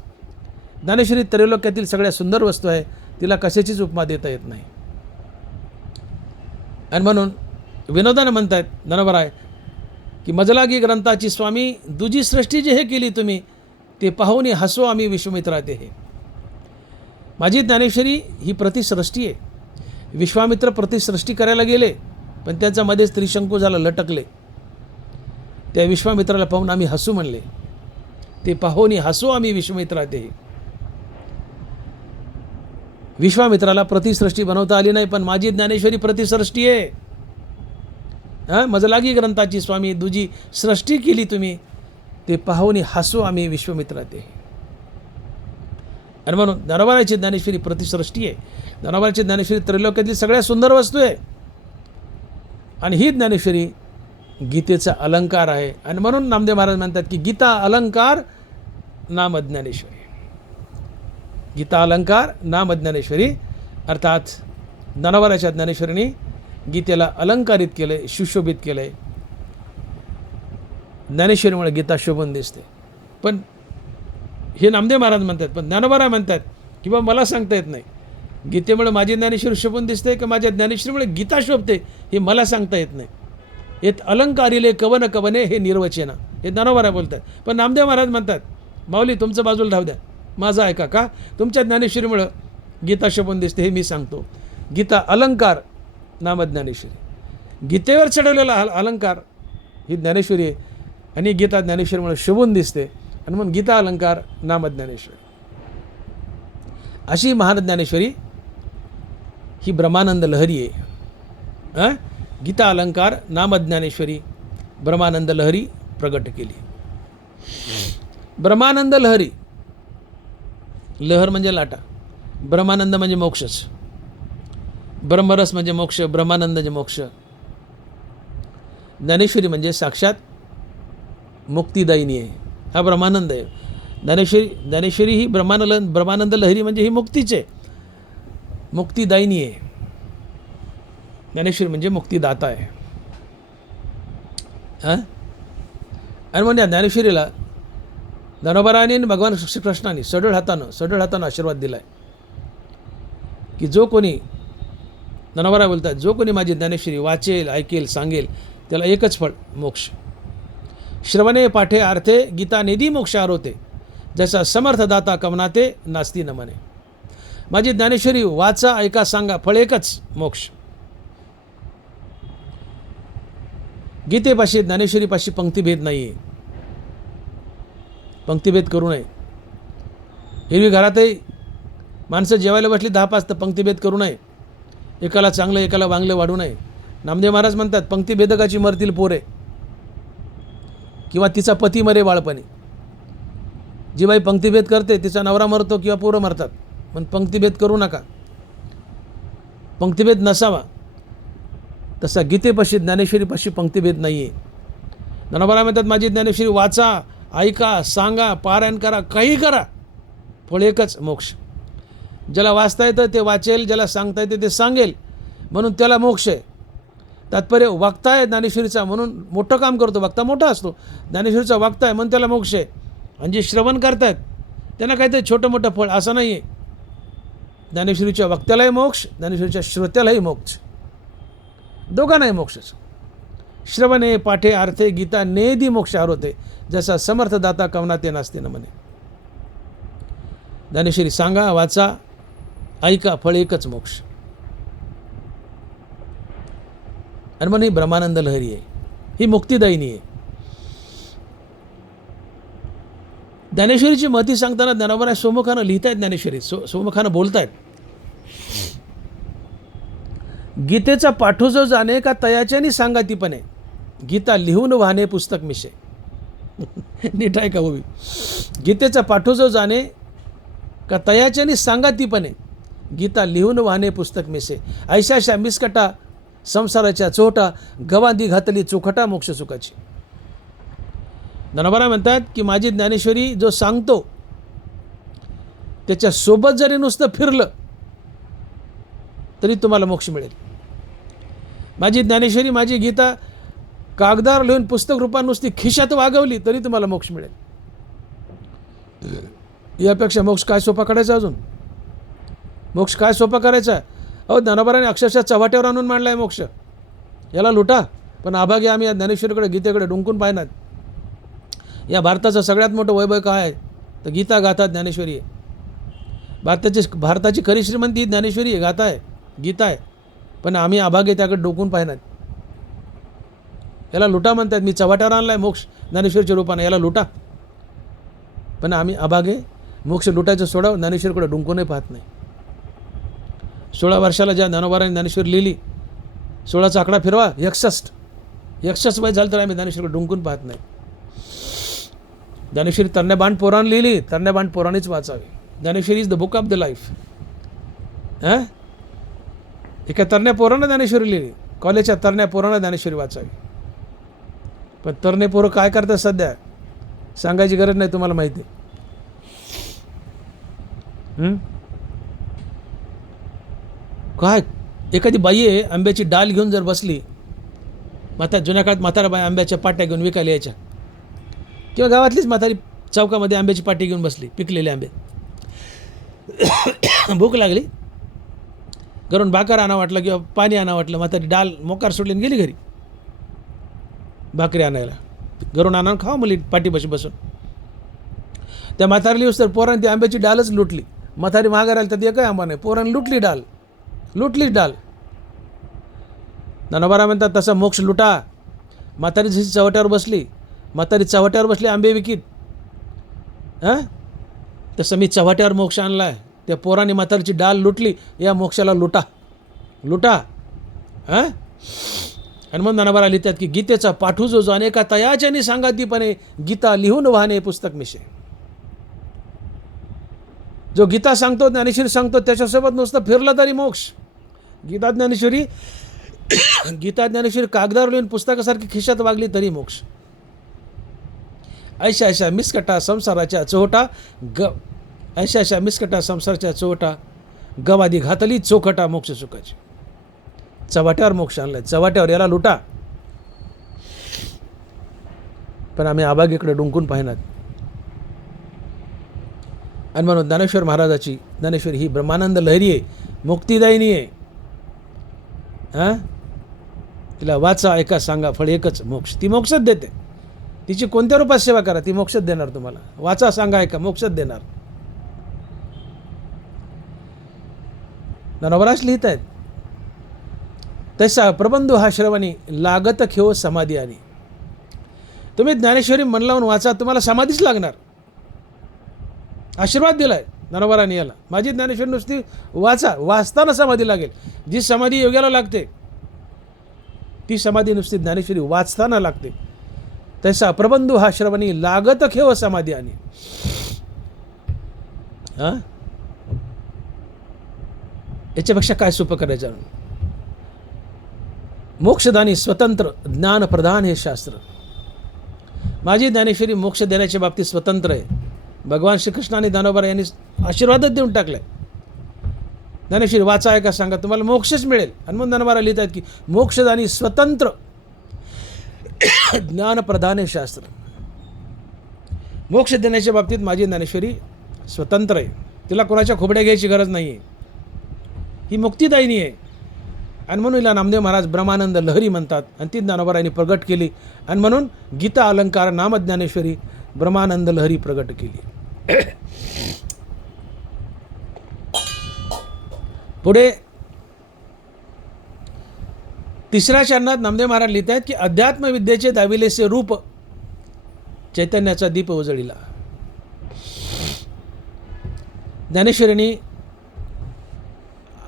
ज्ञानेश्वरी त्रैलोक्यातील सगळ्यात सुंदर वस्तू आहे, तिला कशाचीच उपमा देता येत नाही. आणि म्हणून विनोदानं म्हणतायत ज्ञानोबा की मजलागी ग्रंथाची स्वामी दुजी सृष्टी जे हे केली तुम्ही, ते पाहून हसो आम्ही विश्वामित्रा ते हे. माझी ज्ञानेश्वरी ही प्रतिसृष्टी आहे. विश्वामित्र प्रतिसृष्टी करायला गेले पण त्यांचा मध्येच त्रिशंकू झाला, लटकले. त्या विश्वामित्राला पाहून आम्ही हसू म्हणले, ते पाहून हसो आम्ही विश्वामित्रा ते. विश्वामित्राला प्रतिसृष्टी बनवता आली नाही, पण माझी ज्ञानेश्वरी प्रतिसृष्टी आहे. मजलागी ग्रंथाची स्वामी दुजी सृष्टी केली तुम्ही, ते पाहून हसो आम्ही विश्वामित्रा ते. आणि म्हणून ज्ञानोबाची ज्ञानेश्वरी प्रतिसृष्टी आहे. ज्ञानोबाची ज्ञानेश्वरी त्रैलोक्यातली सगळ्यात सुंदर वस्तू आहे. आणि ही ज्ञानेश्वरी गीतेचा अलंकार आहे. आणि म्हणून नामदेव महाराज म्हणतात की गीता अलंकार नाम ज्ञानेश्वरी. गीता अलंकार नाम ज्ञानेश्वरी, अर्थात ज्ञानोबाराच्या ज्ञानेश्वरीने गीतेला अलंकारित केलं आहे, सुशोभित केलं आहे. ज्ञानेश्वरीमुळे गीता शोभून दिसते. पण हे नामदेव महाराज म्हणतात, पण ज्ञानोबा म्हणतात की बा मला सांगता येत नाही गीतेमुळे माझी ज्ञानेश्वरी शोभून दिसते की माझ्या ज्ञानेश्वरीमुळे गीता शोभते, हे मला सांगता येत नाही. येत अलंकारिले कवन कवने हे निर्वचना, हे ज्ञानोबा बोलतात. पण नामदेव महाराज म्हणतात माऊली तुमचं बाजूला धाव द्या, माझं ऐका का, तुमच्या ज्ञानेश्वरीमुळं गीता शोभून दिसते हे मी सांगतो. गीता अलंकार नाम ज्ञानेश्वरी, गीतेवर चढवलेला अलंकार ही ज्ञानेश्वरी आहे. आणि गीता ज्ञानेश्वरीमुळे शोभून दिसते आणि म्हणून गीता अलंकार नाम ज्ञानेश्वरी. अशी महान ज्ञानेश्वरी ही ब्रह्मानंद लहरी आहे. गीता अलंकार नाम ज्ञानेश्वरी ब्रह्मानंद लहरी प्रगट केली. ब्रह्मानंद लहरी, लहर म्हणजे लाटा, ब्रह्मानंद म्हणजे मोक्षच, ब्रह्मरस म्हणजे मोक्ष, ब्रह्मानंद म्हणजे मोक्ष. ज्ञानेश्वरी म्हणजे साक्षात मुक्तिदायिनी आहे, हा ब्रह्मानंद आहे. ज्ञानेश्वरी ही ब्रह्मानंद लहरी म्हणजे ही मुक्तीचे, मुक्तिदायिनी आहे. ज्ञानेश्वरी म्हणजे मुक्तिदाता आहे. आणि म्हणजे ज्ञानेश्वरीला ज्ञानोबारायांनी आणि भगवान श्रीकृष्णाने सढळ हातानं आशीर्वाद दिला आहे की जो कोणी, ज्ञानोबा बोलतात, जो कोणी माझी ज्ञानेश्वरी वाचेल, ऐकेल, सांगेल त्याला एकच फळ, मोक्ष. श्रवणे पाठे अर्थे गीता निधी मोक्ष आरोते, जसा समर्थ दाता कमनाते नास्ती न म्हणे. माझी ज्ञानेश्वरी वाचा, ऐका, सांगा, फळ एकच, मोक्ष. गीतेपाशी ज्ञानेश्वरीपाशी पंक्तिभेद नाही आहे, पंक्तिभेद करू नये. एरवी घरातही माणसं जेवायला बसली 10-5 तर पंक्तिभेद करू नये, एकाला चांगलं एकाला वांगलं वाढू नये. नामदेव महाराज म्हणतात पंक्तिभेदकाची मरतील पोरे किंवा तिचा पती मरे बाळपणी. जी बाई पंक्तिभेद करते तिचा नवरा मरतो किंवा पोरं मरतात, पण पंक्तिभेद करू नका, पंक्तिभेद नसावा. तसा गीतेपाशी ज्ञानेश्वरीपाशी पंक्तिभेद नाही आहे. ज्ञानोबा म्हणतात माझी ज्ञानेश्वरी वाचा, ऐका, सांगा, पारायण करा, काही करा, फळ एकच, मोक्ष. ज्याला वाचता येतं ते वाचेल, ज्याला सांगता येते ते सांगेल, म्हणून त्याला मोक्ष आहे. तात्पर्य वक्ता आहे ज्ञानेश्वरीचा म्हणून मोठं काम करतो, वक्ता मोठा असतो, ज्ञानेश्वरीचा वक्ता आहे म्हणून त्याला मोक्ष आहे. आणि जे श्रवण करतायत त्यांना काहीतरी छोटं मोठं फळ असं नाही आहे. ज्ञानेश्वरीच्या वक्त्यालाही मोक्ष, ज्ञानेश्वरीच्या श्रोत्यालाही मोक्ष, दोघांनाही मोक्षच. श्रवणे पाठे अर्थे गीता नेदी मोक्ष आरोते, जसा समर्थ दाता कवनाते नास्ते न म्हणे. ज्ञानेश्वरी सांगा, वाचा, ऐका, फळ एकच, मोक्ष. आणि म्हणून ही ब्रह्मानंद लहरी आहे, ही मुक्तिदायिनी आहे. ज्ञानेश्वरीची महती सांगताना ज्ञानोबा सोमुखानं लिहितायत, ज्ञानेश्वरी सोमुखानं बोलतायत. गीतेचा पाठो जो जाणे का तयाच्यानी सांगातीपणे, गीता लिहून वाहने पुस्तक मिशे. नीट आहे का उभी. गीतेचा पाठो जो जाणे का तयाच्यानी सांगातीपणे, गीता लिहून वाहने पुस्तक मिसे. ऐशाशा मिसकटा संसाराच्या चोटा, गवांदी घातली चोखटा मोक्ष सुखाची. ज्ञानोबा म्हणतात की माझी ज्ञानेश्वरी जो सांगतो त्याच्यासोबत जरी नुसतं फिरलं तरी तुम्हाला मोक्ष मिळेल. माझी ज्ञानेश्वरी, माझी गीता कागदावर लिहून पुस्तक रूपात नुसती खिशात वागवली तरी तुम्हाला मोक्ष मिळेल. यापेक्षा मोक्ष काय सोपा काढायचा, अजून मोक्ष काय सोपा करायचा. अहो ज्ञानोबाने अक्षरशः चव्हाट्यावर आणून मांडला आहे मोक्ष, याला लुटा. पण आभागी आम्ही या ज्ञानेश्वरीकडे, गीतेकडे डुंकून पाहणार. या भारताचं सगळ्यात मोठं वैभव काय आहे तर गीता गाथा ज्ञानेश्वरी आहे. भारताची खरी श्रीमंती ज्ञानेश्वरी आहे, गाथा आहे, गीता आहे. पण आम्ही आभागे त्याकडे डोकून पाहणार. याला लुटा म्हणतात. मी चव्हाट्यावर आणला आहे मोक्ष ज्ञानेश्वरीच्या रूपाने, याला लुटा. पण आम्ही आभागे मोक्ष लुटायचं सोडावं, ज्ञानेश्वरीकडे डुंकूनही पाहत नाही. 16 वर्षाला ज्या ज्ञानोबारांनी ज्ञानेश्वरी लिहिली, 16चा आकडा फिरवा, 61 वय झालं तर आम्ही ज्ञानेश्वरीकडे डुंकून पाहत नाही. ज्ञानेश्वरी तरण्याबाण पोरान लिहिली, तरण्याबाण पोरानेच वाचावी. Dnyaneshwari is the book of the life. एका तरण्या पोरानं ज्ञानेश्वरी लिहिली, कॉलेजच्या तरण्या पोरांना ज्ञानेश्वरी वाचावी. पण तरणे पोरं काय करतात सध्या सांगायची गरज नाही, तुम्हाला माहिती आहे. काय एखादी बाई आहे आंब्याची डाल घेऊन जर बसली, जुन्या काळात म्हातारा बाई आंब्याच्या पाट्या घेऊन विकायला यायच्या, किंवा गावातलीच म्हातारी चौकामध्ये आंब्याची पाटी घेऊन बसली, पिकलेले आंबे. भूक लागली, घरून भाकर आणा वाटलं किंवा पाणी आणा वाटलं, म्हातारी डाल मोकार सोडली आणि गेली घरी भाकरी आणायला. घरून आणून खावा मुली पाठीपाशी बसून. त्या म्हातारीला येऊस तर पोरांनी ती आंब्याची डालच लुटली. म्हातारी माघार आली तर एकही आंबा नाही, पोरांनी लुटलीच डाल. ज्ञानोबा म्हणतात तसा मोक्ष लुटा. म्हातारी जशी चवट्यावर बसली आंबे विकीत, तसं मी चव्हाट्यावर मोक्ष आणला आहे. त्या पोरांनी म्हातारीची डाल लुटली, या मोक्षाला लुटा. आणि मग ज्ञानोबा लिहितात की गीतेचा पाठू जो जाणे का तयाच्यानी सांगातीपणे गीता लिहून वाहणे पुस्तक मिशे. जो गीता सांगतो, ज्ञानेश्वरी सांगतो, त्याच्यासोबत नुसतं फिरलं तरी मोक्ष. गीता ज्ञानेश्वरी कागदावर लिहून पुस्तकासारखी खिशात वागली तरी मोक्ष. ऐशा मिसकटा संसाराच्या चोहटा गवादी घातली चोखटा मोक्ष सुखाची. चव्हाट्यावर मोक्ष आणलाय, चव्हाट्यावर, याला लुटा. पण आम्ही आबागीकडे डुंकून पाहिनात. आणि म्हणून ज्ञानेश्वर महाराजाची ज्ञानेश्वरी ही ब्रह्मानंद लहरी आहे, मुक्तिदायिनी आहे. तिला वाचा, ऐका, सांगा, फळ एकच मोक्ष. ती मोक्षच देते. तिची कोणत्या रूपात सेवा करा, ती मोक्षच देणार तुम्हाला. वाचा, सांगा, ऐका, मोक्षच देणार. ज्ञानोबराज लिहित आहेत, तसा प्रबंधू हा श्रवणी लागत खेळ समाधी आणि. तुम्ही ज्ञानेश्वरी मन लावून वाचा, तुम्हाला समाधीच लागणार. आशीर्वाद दिलाय ज्ञानोबारांनी याला. माझी ज्ञानेश्वरी नुसती वाचताना समाधी लागेल. जी समाधी योग्याला लागते ती समाधी नुसती ज्ञानेश्वरी वाचताना लागते. तसा प्रबंधू हा श्रवणी लागत खेळ समाधी आणि. याच्यापेक्षा काय सोपं करायचं. मोक्षदानी स्वतंत्र ज्ञान प्रधान हे शास्त्र. माझी ज्ञानेश्वरी मोक्ष देण्याच्या बाबतीत स्वतंत्र आहे. भगवान श्रीकृष्णाने ज्ञानोबा यांनी आशीर्वादच देऊन टाकलाय. ज्ञानेश्वरी वाचा, ऐका, सांगा, तुम्हाला मोक्षच मिळेल. आणि मग ज्ञानोबा लिहित आहेत की मोक्षदानी स्वतंत्र ज्ञान प्रधान हे शास्त्र. मोक्ष देण्याच्या बाबतीत माझी ज्ञानेश्वरी स्वतंत्र आहे. तिला कोणाच्या खोबड्या घ्यायची गरज नाही आहे. ही मुक्तिदायिनी आहे. आणि म्हणून हिला नामदेव महाराज ब्रह्मानंद लहरी म्हणतात. आणि ती ज्ञानोबारांनी प्रगट केली. आणि म्हणून गीता अलंकार नामज्ञानेश्वरी ब्रह्मानंद लहरी प्रगट केली. पुढे तिसऱ्या चरणात नामदेव महाराज लिहित आहेत की अध्यात्मविद्येचे दाविलेसे रूप चैतन्याचा दीप उजळीला. ज्ञानेश्वरींनी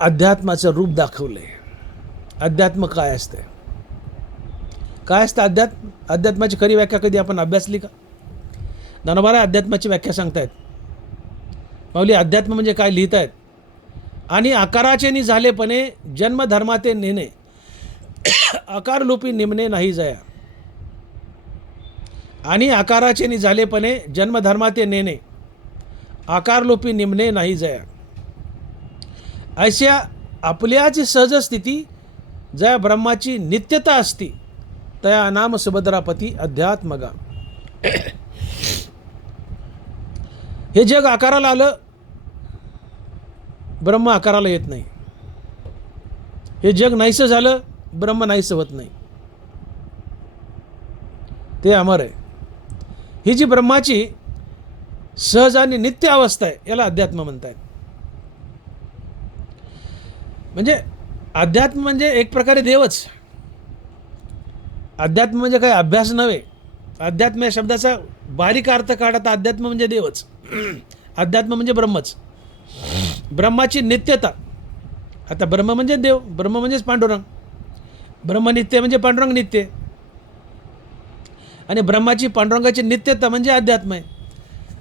अध्यात्माचं रूप दाखवले. अध्यात्म काय असते, काय असतं अध्यात्म? अध्यात्माची खरी व्याख्या कधी आपण अभ्यासली का? ज्ञानोबा अध्यात्माची व्याख्या सांगतायत. माऊली अध्यात्म म्हणजे काय लिहित आहेत. आणि आकाराचे नि झालेपणे जन्मधर्माते नेणे आकारलोपी निमणे नाही जया. आणि आकाराचे नि झालेपणे जन्मधर्माते नेणे आकारलोपी निमणे नाही जया. अशा आपल्याची सहज स्थिती जया ब्रह्माची नित्यता असती तया नाम सुभद्रापती अध्यात्मगा. हे जग आकाराला आलं, ब्रह्म आकाराला येत नाही. हे जग नाहीसं झालं, ब्रह्म नाहीसं होत नाही. ते अमर आहे. ही जी ब्रह्माची सहज आणि नित्य अवस्था आहे याला अध्यात्म म्हणतात. म्हणजे अध्यात्म म्हणजे एक प्रकारे देवच. अध्यात्म म्हणजे काय अभ्यास नव्हे. अध्यात्म या शब्दाचा बारीक अर्थ काढा तर अध्यात्म म्हणजे देवच. अध्यात्म म्हणजे ब्रह्मच. ब्रह्माची नित्यता. आता ब्रह्म म्हणजे देव, ब्रह्म म्हणजेच पांडुरंग. ब्रह्मनित्य म्हणजे पांडुरंग नित्य. आणि ब्रह्माची पांडुरंगाची नित्यता म्हणजे अध्यात्म आहे.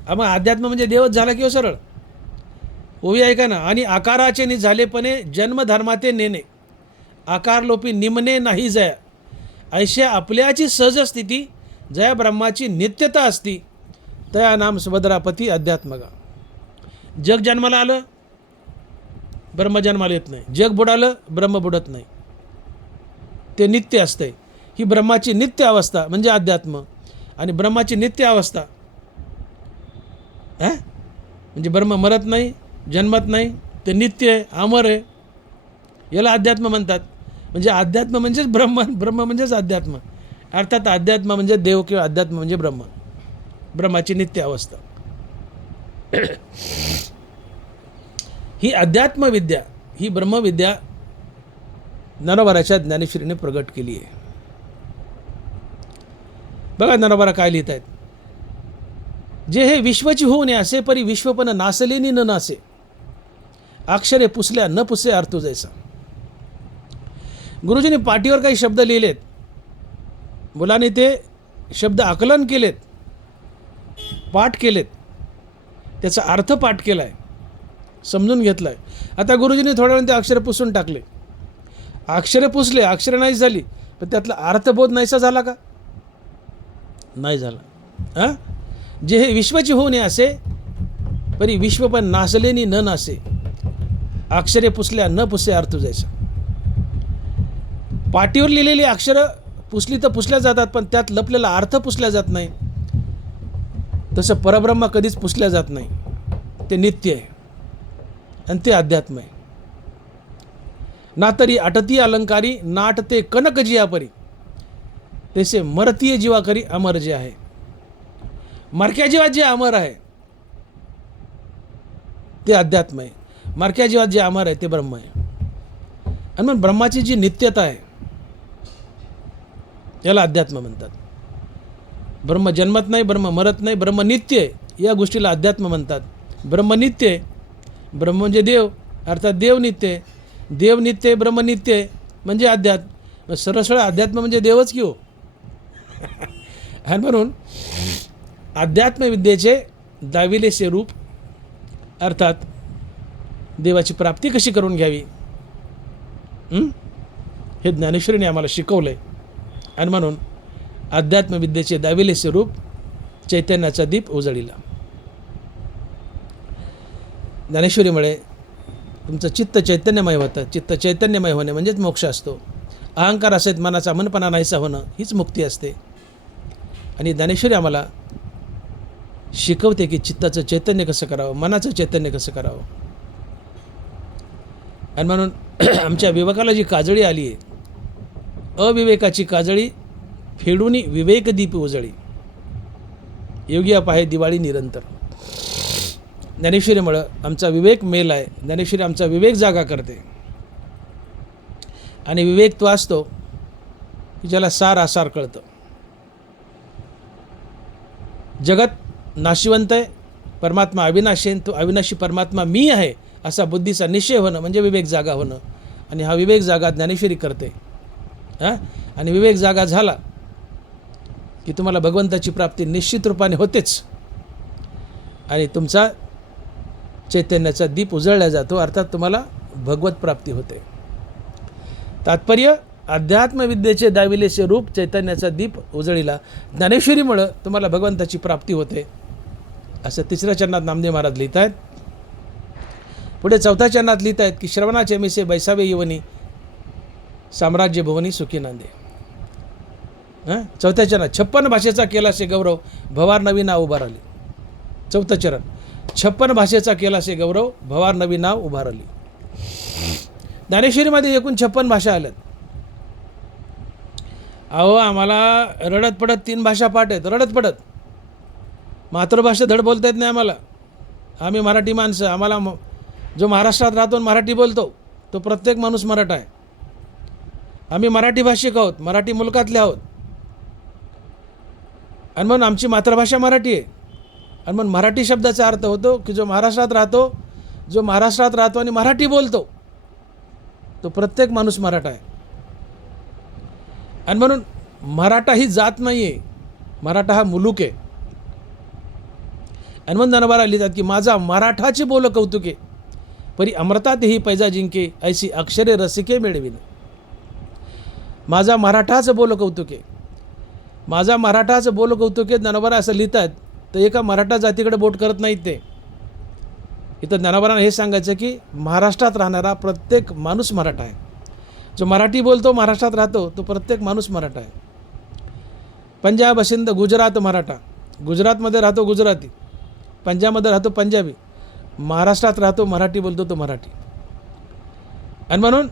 मग अध्यात्म म्हणजे देवच झाला किंवा सरळ ओवी ऐका ना. आणि आकाराचे नि झालेपणे जन्मधर्माते नेणे आकारलोपी निमणे नाही जया, ऐशा आपल्याची सहज स्थिती जया ब्रह्माची नित्यता असती, तया नाम सुभद्रापती अध्यात्मगा. जग जन्माला आलं, ब्रह्म जन्माला येत नाही. जग बुडालं, ब्रह्म बुडत नाही. ते नित्य असते. ही ब्रह्माची नित्य अवस्था म्हणजे अध्यात्म. आणि ब्रह्माची नित्य अवस्था म्हणजे ब्रह्म मरत नाही, जन्मत नाही, ते नित्य आहे, अमर आहे. याला अध्यात्म म्हणतात. म्हणजे अध्यात्म म्हणजेच ब्रह्म, ब्रह्म म्हणजेच अध्यात्म. अर्थात अध्यात्म म्हणजे देव किंवा अध्यात्म म्हणजे ब्रह्म, ब्रह्माची नित्य अवस्था. ही अध्यात्मविद्या, ही ब्रह्मविद्या ज्ञानोबाराच्या ज्ञानेश्वरीने प्रगट केली आहे. बघा ज्ञानोबारा काय लिहित आहेत. जे हे विश्वची होऊ नये असे, परी विश्वपण नासलेनी न नासे, अक्षरे पुसल्या न पुसे अर्थ जैसा. गुरुजींनी पाटीवर काही शब्द लिहिलेत, मुलांनी ते शब्द आकलन केलेत, पाठ केलेत, त्याचा अर्थ पाठ केला आहे, समजून घेतला आहे. आता गुरुजींनी थोड्या वेळ ते अक्षरे पुसून टाकले. अक्षरे पुसले, अक्षरे नाही झाली, पण त्यातला अर्थबोध नाहीसा झाला का? नाही झाला. जे हे विश्वाची होऊ नये असे, परी विश्व पण नासलेनी न नासे, अक्षरे पुसल्या न पुसे अर्थ जैसा. पाटीवर लिहिलेली अक्षरं पुसली तर पुसल्या जातात, पण त्यात लपलेला अर्थ पुसल्या जात नाही. तसं परब्रह्म कधीच पुसल्या जात नाही. ते नित्य आहे आणि ते अध्यात्म आहे. ना तरी अटती अलंकारी, नाटते कनक जिया परी, तसे मरतीय जीवा करी अमर जे आहे. मरक्या जीवात जे अमर आहे ते अध्यात्म आहे. मरक्या जीवात जे अमर आहे ते ब्रह्म आहे. आणि मग ब्रह्माची जी नित्यता आहे याला अध्यात्म म्हणतात. ब्रह्म जन्मत नाही, ब्रह्म मरत नाही, ब्रह्म नित्य आहे, या गोष्टीला अध्यात्म म्हणतात. ब्रह्म नित्य आहे, ब्रह्म म्हणजे देव, अर्थात देव नित्य आहे. देव नित्य आहे, ब्रह्म नित्य आहे, म्हणजे अध्यात्म. सरळ अध्यात्म म्हणजे देवच की हो. आणि म्हणून अध्यात्मविद्येचे दाविलेसे रूप, अर्थात देवाची प्राप्ती कशी करून घ्यावी, हे ज्ञानेश्वरीने आम्हाला शिकवलं आहे. आणि म्हणून अध्यात्मविद्येचे दाविलेसे रूप चैतन्याचा दीप उजळीला. ज्ञानेश्वरीमुळे तुमचं चित्त चैतन्यमय होतं. चित्त चैतन्यमय होणे म्हणजेच मोक्ष असतो. अहंकार असेल, मनाचा मनपणा नाहीसा होणं हीच मुक्ती असते. आणि ज्ञानेश्वरी आम्हाला शिकवते की चित्ताचं चैतन्य कसं करावं, मनाचं चैतन्य कसं करावं. आणि म्हणून आमच्या विवेकाला जी काजळी आली आहे, अविवेकाची काजळी फेडून विवेकदीप उजळी, योगी पाहे दिवाळी निरंतर. ज्ञानेश्वरीमुळं आमचा विवेक मेल आहे. ज्ञानेश्वरी आमचा विवेक जागा करते. आणि विवेक तो असतो की ज्याला सार आसार कळतं. जगत नाशिवंत आहे, परमात्मा अविनाशी आहे, तो अविनाशी परमात्मा मी आहे असा बुद्धीचा निश्चय होणं म्हणजे विवेक जागा होणं. आणि हा विवेक जागा ज्ञानेश्वरी करते. आणि विवेक जागा झाला की तुम्हाला भगवंताची प्राप्ती निश्चित रूपाने होतेच. आणि तुमचा चैतन्याचा दीप उजळला जातो, अर्थात तुम्हाला भगवत प्राप्ती होते. तात्पर्य, अध्यात्मविद्येचे दाविलेसे रूप चैतन्याचा दीप उजळीला, ज्ञानेश्वरीमुळं तुम्हाला भगवंताची प्राप्ती होते, असं तिसऱ्या चरणात नामदेव महाराज लिहित आहेत. पुढे चौथ्या चरणात लिहित आहेत की श्रवणाचे मिसे बैसावे येवनी, साम्राज्य भुवनी सुखी नांदे. चौथ्या चरणात 56 भाषेचा केलासे गौरव, भवार नवी नाव उभा राहिली. चौथं चरण, 56 भाषेचा केलासे गौरव, भवार नवी नाव उभा राहिली. ज्ञानेश्वरीमध्ये एकूण 56 भाषा आल्यात. अहो, आम्हाला रडत पडत 3 भाषा पाठ आहेत, रडत पडत. मातृभाषा धड बोलता येत नाही आम्हाला. आम्ही मराठी माणसं, आम्हाला जो महाराष्ट्रात राहतो मराठी बोलतो तो प्रत्येक माणूस मराठा आहे. आम्ही मराठी भाषिक आहोत, मराठी मुलकातले आहोत. आणि म्हणून आमची मातृभाषा मराठी आहे. आणि म्हणून मराठी शब्दाचा अर्थ होतो की जो महाराष्ट्रात राहतो आणि मराठी बोलतो तो प्रत्येक माणूस मराठा आहे. आणि म्हणून मराठा ही जात नाही आहे, मराठा हा मुलूक आहे. आणि म्हणून ज्ञानोबाला लिहितात की माझा मराठाची बोल कौतुके, परी अमृतात ही पैजा जिंके, ऐशी अक्षरे रसिके मिळविणे. माझा मराठाचं बोल कौतुके, माझा मराठाचं बोल कौतुके ज्ञानोबा असं लिहितात, तर एका मराठा जातीकडे बोट करत नाहीत ते. इथं ज्ञानोबांना हे सांगायचं की महाराष्ट्रात राहणारा प्रत्येक माणूस मराठा आहे. जो मराठी बोलतो, महाराष्ट्रात राहतो, तो प्रत्येक माणूस मराठा आहे. पंजाब, सिंध, गुजरात मराठा, गुजरातमध्ये राहतो गुजराती, पंजाबमध्ये राहतो पंजाबी, महाराष्ट्रात राहतो मराठी बोलतो तो मराठी. आणि म्हणून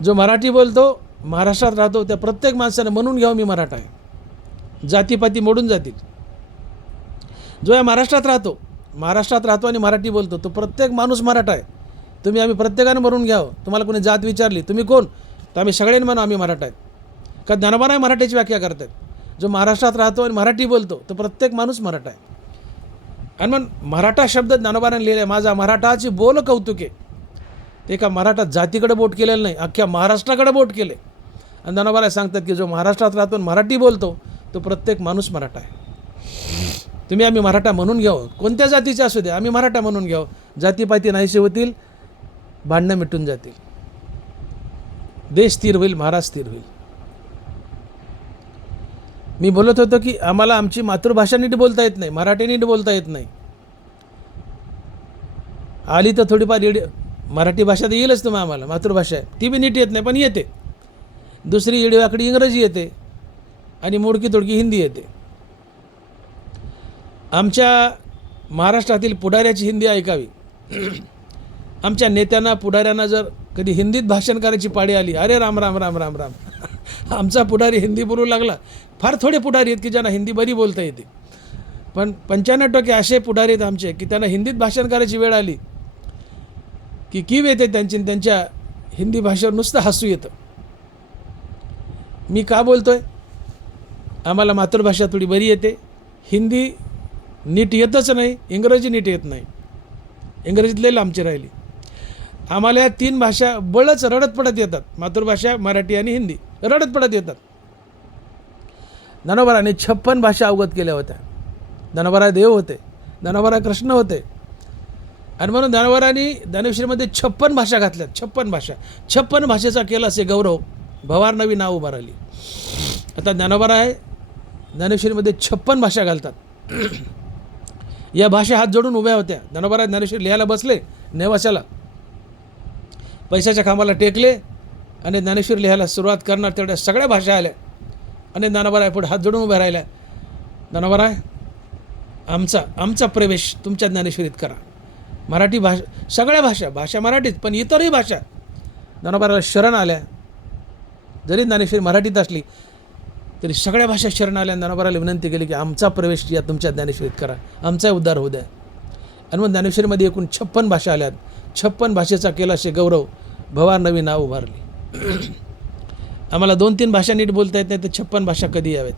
जो मराठी बोलतो, महाराष्ट्रात राहतो, त्या प्रत्येक माणसानं म्हणून घ्यावं मी मराठा आहे. जातीपाती मोडून जातील. जो या महाराष्ट्रात राहतो आणि मराठी बोलतो, तो प्रत्येक माणूस मराठा आहे. आम्ही प्रत्येकानं म्हणून घ्यावं. तुम्हाला कोणी जात विचारली तुम्ही कोण, तर आम्ही सगळ्यांनी म्हणू आम्ही मराठा आहेत. का ज्ञानोबा मराठीची व्याख्या करतात. जो महाराष्ट्रात राहतो आणि मराठी बोलतो, तो प्रत्येक माणूस मराठा आहे. आणि मग मराठा शब्द ज्ञानोबाने लिहिले, माझा मराठाची बोल कौतुके. ते एका मराठा जातीकडे बोट केलेलं नाही, अख्ख्या महाराष्ट्राकडे बोट केले. आणि ज्ञानोबा सांगतात की जो महाराष्ट्रात राहतो आणि मराठी बोलतो, तो प्रत्येक माणूस मराठा आहे. आम्ही मराठा म्हणून घ्यावं. कोणत्या जातीचे असू दे, आम्ही मराठा म्हणून घ्यावं. जातीपाती नाहीसे होतील, भांडणं मिटून जातील, देश स्थिर होईल, महाराज स्थिर होईल. मी बोलत होतो की आम्हाला आमची मातृभाषा नीट बोलता येत नाही, मराठी नीट बोलता येत नाही. आली तर थोडीफार मराठी भाषा तर येईलच तुम्हाला, आम्हाला मातृभाषा आहे ती बी नीट येत नाही, पण येते. दुसरी येडीवाकडी इंग्रजी येते आणि मोडकी तोडकी हिंदी येते. आमच्या महाराष्ट्रातील पुढाऱ्याची हिंदी ऐकावी. आमच्या नेत्यांना, पुढाऱ्यांना जर कधी हिंदीत भाषण करायची पाळी आली, अरे राम राम राम राम राम, आमचा पुढारी हिंदी बोलू लागला. फार थोडे पुढारी आहेत की ज्यांना हिंदी बरी बोलता येते, पण 95% असे पुढारी आहेत आमचे की त्यांना हिंदीत भाषण करायची वेळ आली की कीव येते त्यांची, त्यांच्या हिंदी भाषेवर नुसतं हसू येतं. मी का बोलतोय, आम्हाला मातृभाषा थोडी बरी येते, हिंदी नीट येतच नाही, इंग्रजी नीट येत नाही, इंग्रजीत लई लांबची राहिली. आम्हाला या 3 भाषा बळच रडत पडत येतात, मातृभाषा, मराठी आणि हिंदी रडत पडत येतात. ज्ञानोबांनी 56 भाषा अवगत केल्या होत्या. ज्ञानोबा देव होते, ज्ञानोबा कृष्ण होते. आणि म्हणून ज्ञानोबांनी ज्ञानेश्वरीमध्ये 56 भाषा घातल्यात. 56 भाषा, 56 भाषेचा केला असे गौरव, भवार नवी नाव उभा राहिली. आता ज्ञानोबा आहे ज्ञानेश्वरीमध्ये 56 भाषा घालतात. या भाषा हात जोडून उभ्या होत्या. ज्ञानोबा ज्ञानेश्वरी लिहायला बसले, नेवाशाला पैशाच्या खांबाला टेकले आणि ज्ञानेश्वरी लिहायला सुरुवात करणार, तेवढ्या सगळ्या भाषा आल्या आणि ज्ञानोबा पुढे हात जोडून उभ्या राहिल्या. ज्ञानोबा आमचा प्रवेश तुमच्या ज्ञानेश्वरीत करा. मराठी भाषा, सगळ्या भाषा मराठीत, पण इतरही भाषा ज्ञानोबाला शरण आल्या. जरी ज्ञानेश्वरी मराठीत असली तरी सगळ्या भाषा शरण आल्या. ज्ञानोबाला विनंती केली की आमचा प्रवेश या तुमच्या ज्ञानेश्वरीत करा, आमचा उद्धार होऊ द्या. आणि मग ज्ञानेश्वरीमध्ये एकूण 56 भाषा आल्यात. 56 भाषेचा केला असे गौरव, भवार नवी नाव उभारली. आम्हाला 2-3 भाषा नीट बोलता येत नाही, तर 56 भाषा कधी यावेत.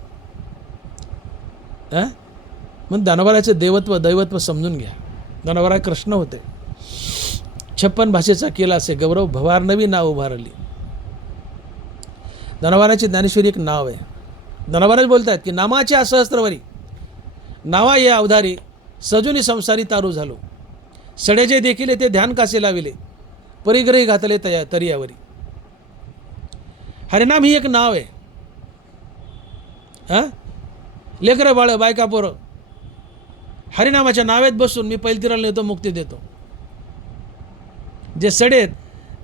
मग ज्ञानोबाचं दैवत्व समजून घ्या. ज्ञानोबा कृष्ण होते. 56 भाषेचा केला असे गौरव, भवार नवी नाव उभारली. ज्ञानोबाची ज्ञानेश्वरी एक नाव आहे. ज्ञानोबाच बोलतात की नामाच्या सहस्त्रवरी नावा ये अवधारी, सजुनी संसारी तारू झालो, सडेजे देखील ते ध्यान कासे लाविले, परिग्रही घातले तरियावरी. हरिनाम ही एक नाव आहे. लेकरं बाळ, बायका पोरं हरिनामाच्या नावेत बसून मी पैलतीराला नेतो, मुक्ती देतो. जे सडेत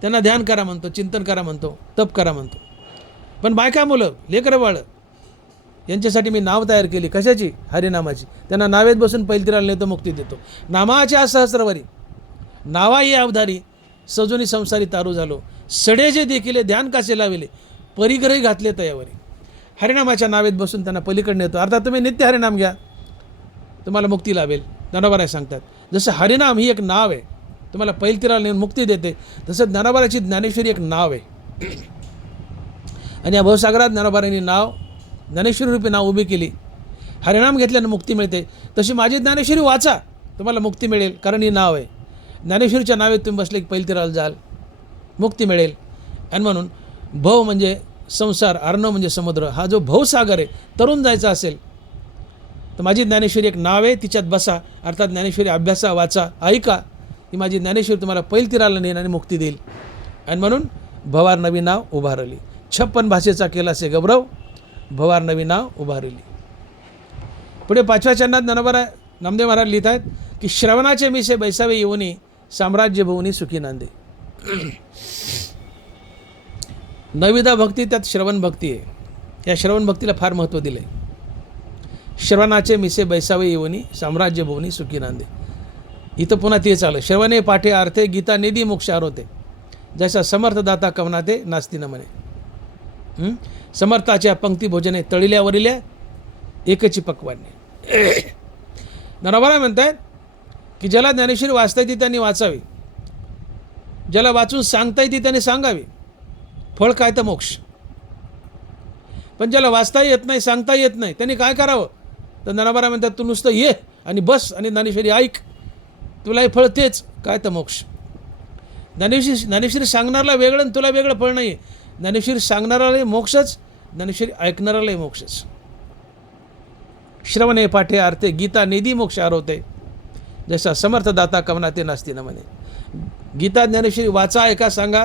त्यांना ध्यान करा म्हणतो, चिंतन करा म्हणतो, तप करा म्हणतो. पण बायका मुलं, लेकरं बाळ यांच्यासाठी मी नाव तयार केली. कशाची? हरिनामाची. त्यांना नावेत बसून पैलतीराला नेतो, मुक्ती देतो. नामाच्या सहस्रवरी नावा ये अवधारी, सजुनी संसारी तारू झालो, सडे जे देखील ध्यान कासे लाविले, परिग्रही घातले तयावरी. हरिनामाच्या नावेत बसून त्यांना पलीकडे नेतो. अर्थात तुम्ही नित्य हरिनाम घ्या, तुम्हाला मुक्ती लाभेल. ज्ञानोबा सांगतात जसं हरिनाम ही एक नाव आहे, तुम्हाला पैलतीराला नेऊन मुक्ती देते, तसं ज्ञानोबाची ज्ञानेश्वरी एक नाव आहे. आणि या भवसागरात ज्ञानोबांनी ज्ञानेश्वरी रूपी नाव उभी केली. हरिनाम घेतल्यानं मुक्ती मिळते. तशी माझी ज्ञानेश्वरी वाचा, तुम्हाला मुक्ती मिळेल, कारण ही नाव आहे. ज्ञानेश्वरीच्या नावेत तुम्ही बसले की पैलतीराला जाल, मुक्ती मिळेल. आणि म्हणून भव म्हणजे संसार, अर्णव म्हणजे समुद्र. हा जो भवसागर आहे, तरुण जायचा असेल तर माझी ज्ञानेश्वरी एक नाव आहे, तिच्यात बसा. अर्थात ज्ञानेश्वरी अभ्यासा, वाचा, ऐका. ही माझी ज्ञानेश्वरी तुम्हाला पैलतीराला नेईल आणि मुक्ती देईल. आणि म्हणून भवार नवी नाव उभारली. 56 भाषेचा केलासे गौरव, भवार नवी नाव उभारली. पुढे 5व्या चरणात नामदेव महाराज लिहित आहेत की श्रवणाचे मिसे बैसावे येऊनी, साम्राज्य भुवनी सुखी नांदे. नविदा भक्ती, त्यात श्रवण भक्ती आहे. या श्रवण भक्तीला फार महत्त्व दिलं आहे. श्रवणाचे मिसे बैसावे येऊनी, साम्राज्य भुवनी सुखी नांदे. इथं पुन्हा तेच आलं. श्रवणे पाठे अर्थे, गीता निधी मोक्ष आरोते, जैसा समर्थदाता कवनाते नास्ती न म्हणे. समर्थाच्या पंक्ती भोजने, तळिल्यावरिल्या एकची पक्वाने. नरवाला म्हणतायत की ज्याला ज्ञानेश्वरी वाचता येते त्यांनी वाचावी, ज्याला वाचून सांगता येते त्यांनी सांगावी. फळ काय तर मोक्ष. पण ज्याला वाचता येत नाही, सांगता येत नाही, त्यांनी काय करावं? तर नरवाला म्हणतात तू नुसतं ये आणि बस आणि ज्ञानेश्वरी ऐक, तुला हे फळ तेच, काय तर मोक्ष. ज्ञानेश्वरी सांगणारला वेगळं आणि तुला वेगळं फळ नाही. ज्ञानेश्वरी सांगणारालाही मोक्षच, ज्ञानेश्वरी ऐकणारालाही मोक्षच. श्रवणे पाठे अर्थे, गीता निधी मोक्ष आरोते, जसा समर्थदाता कवनाते नास्ती न म्हणे. गीता ज्ञानेश्वरी वाचा, ऐका, सांगा,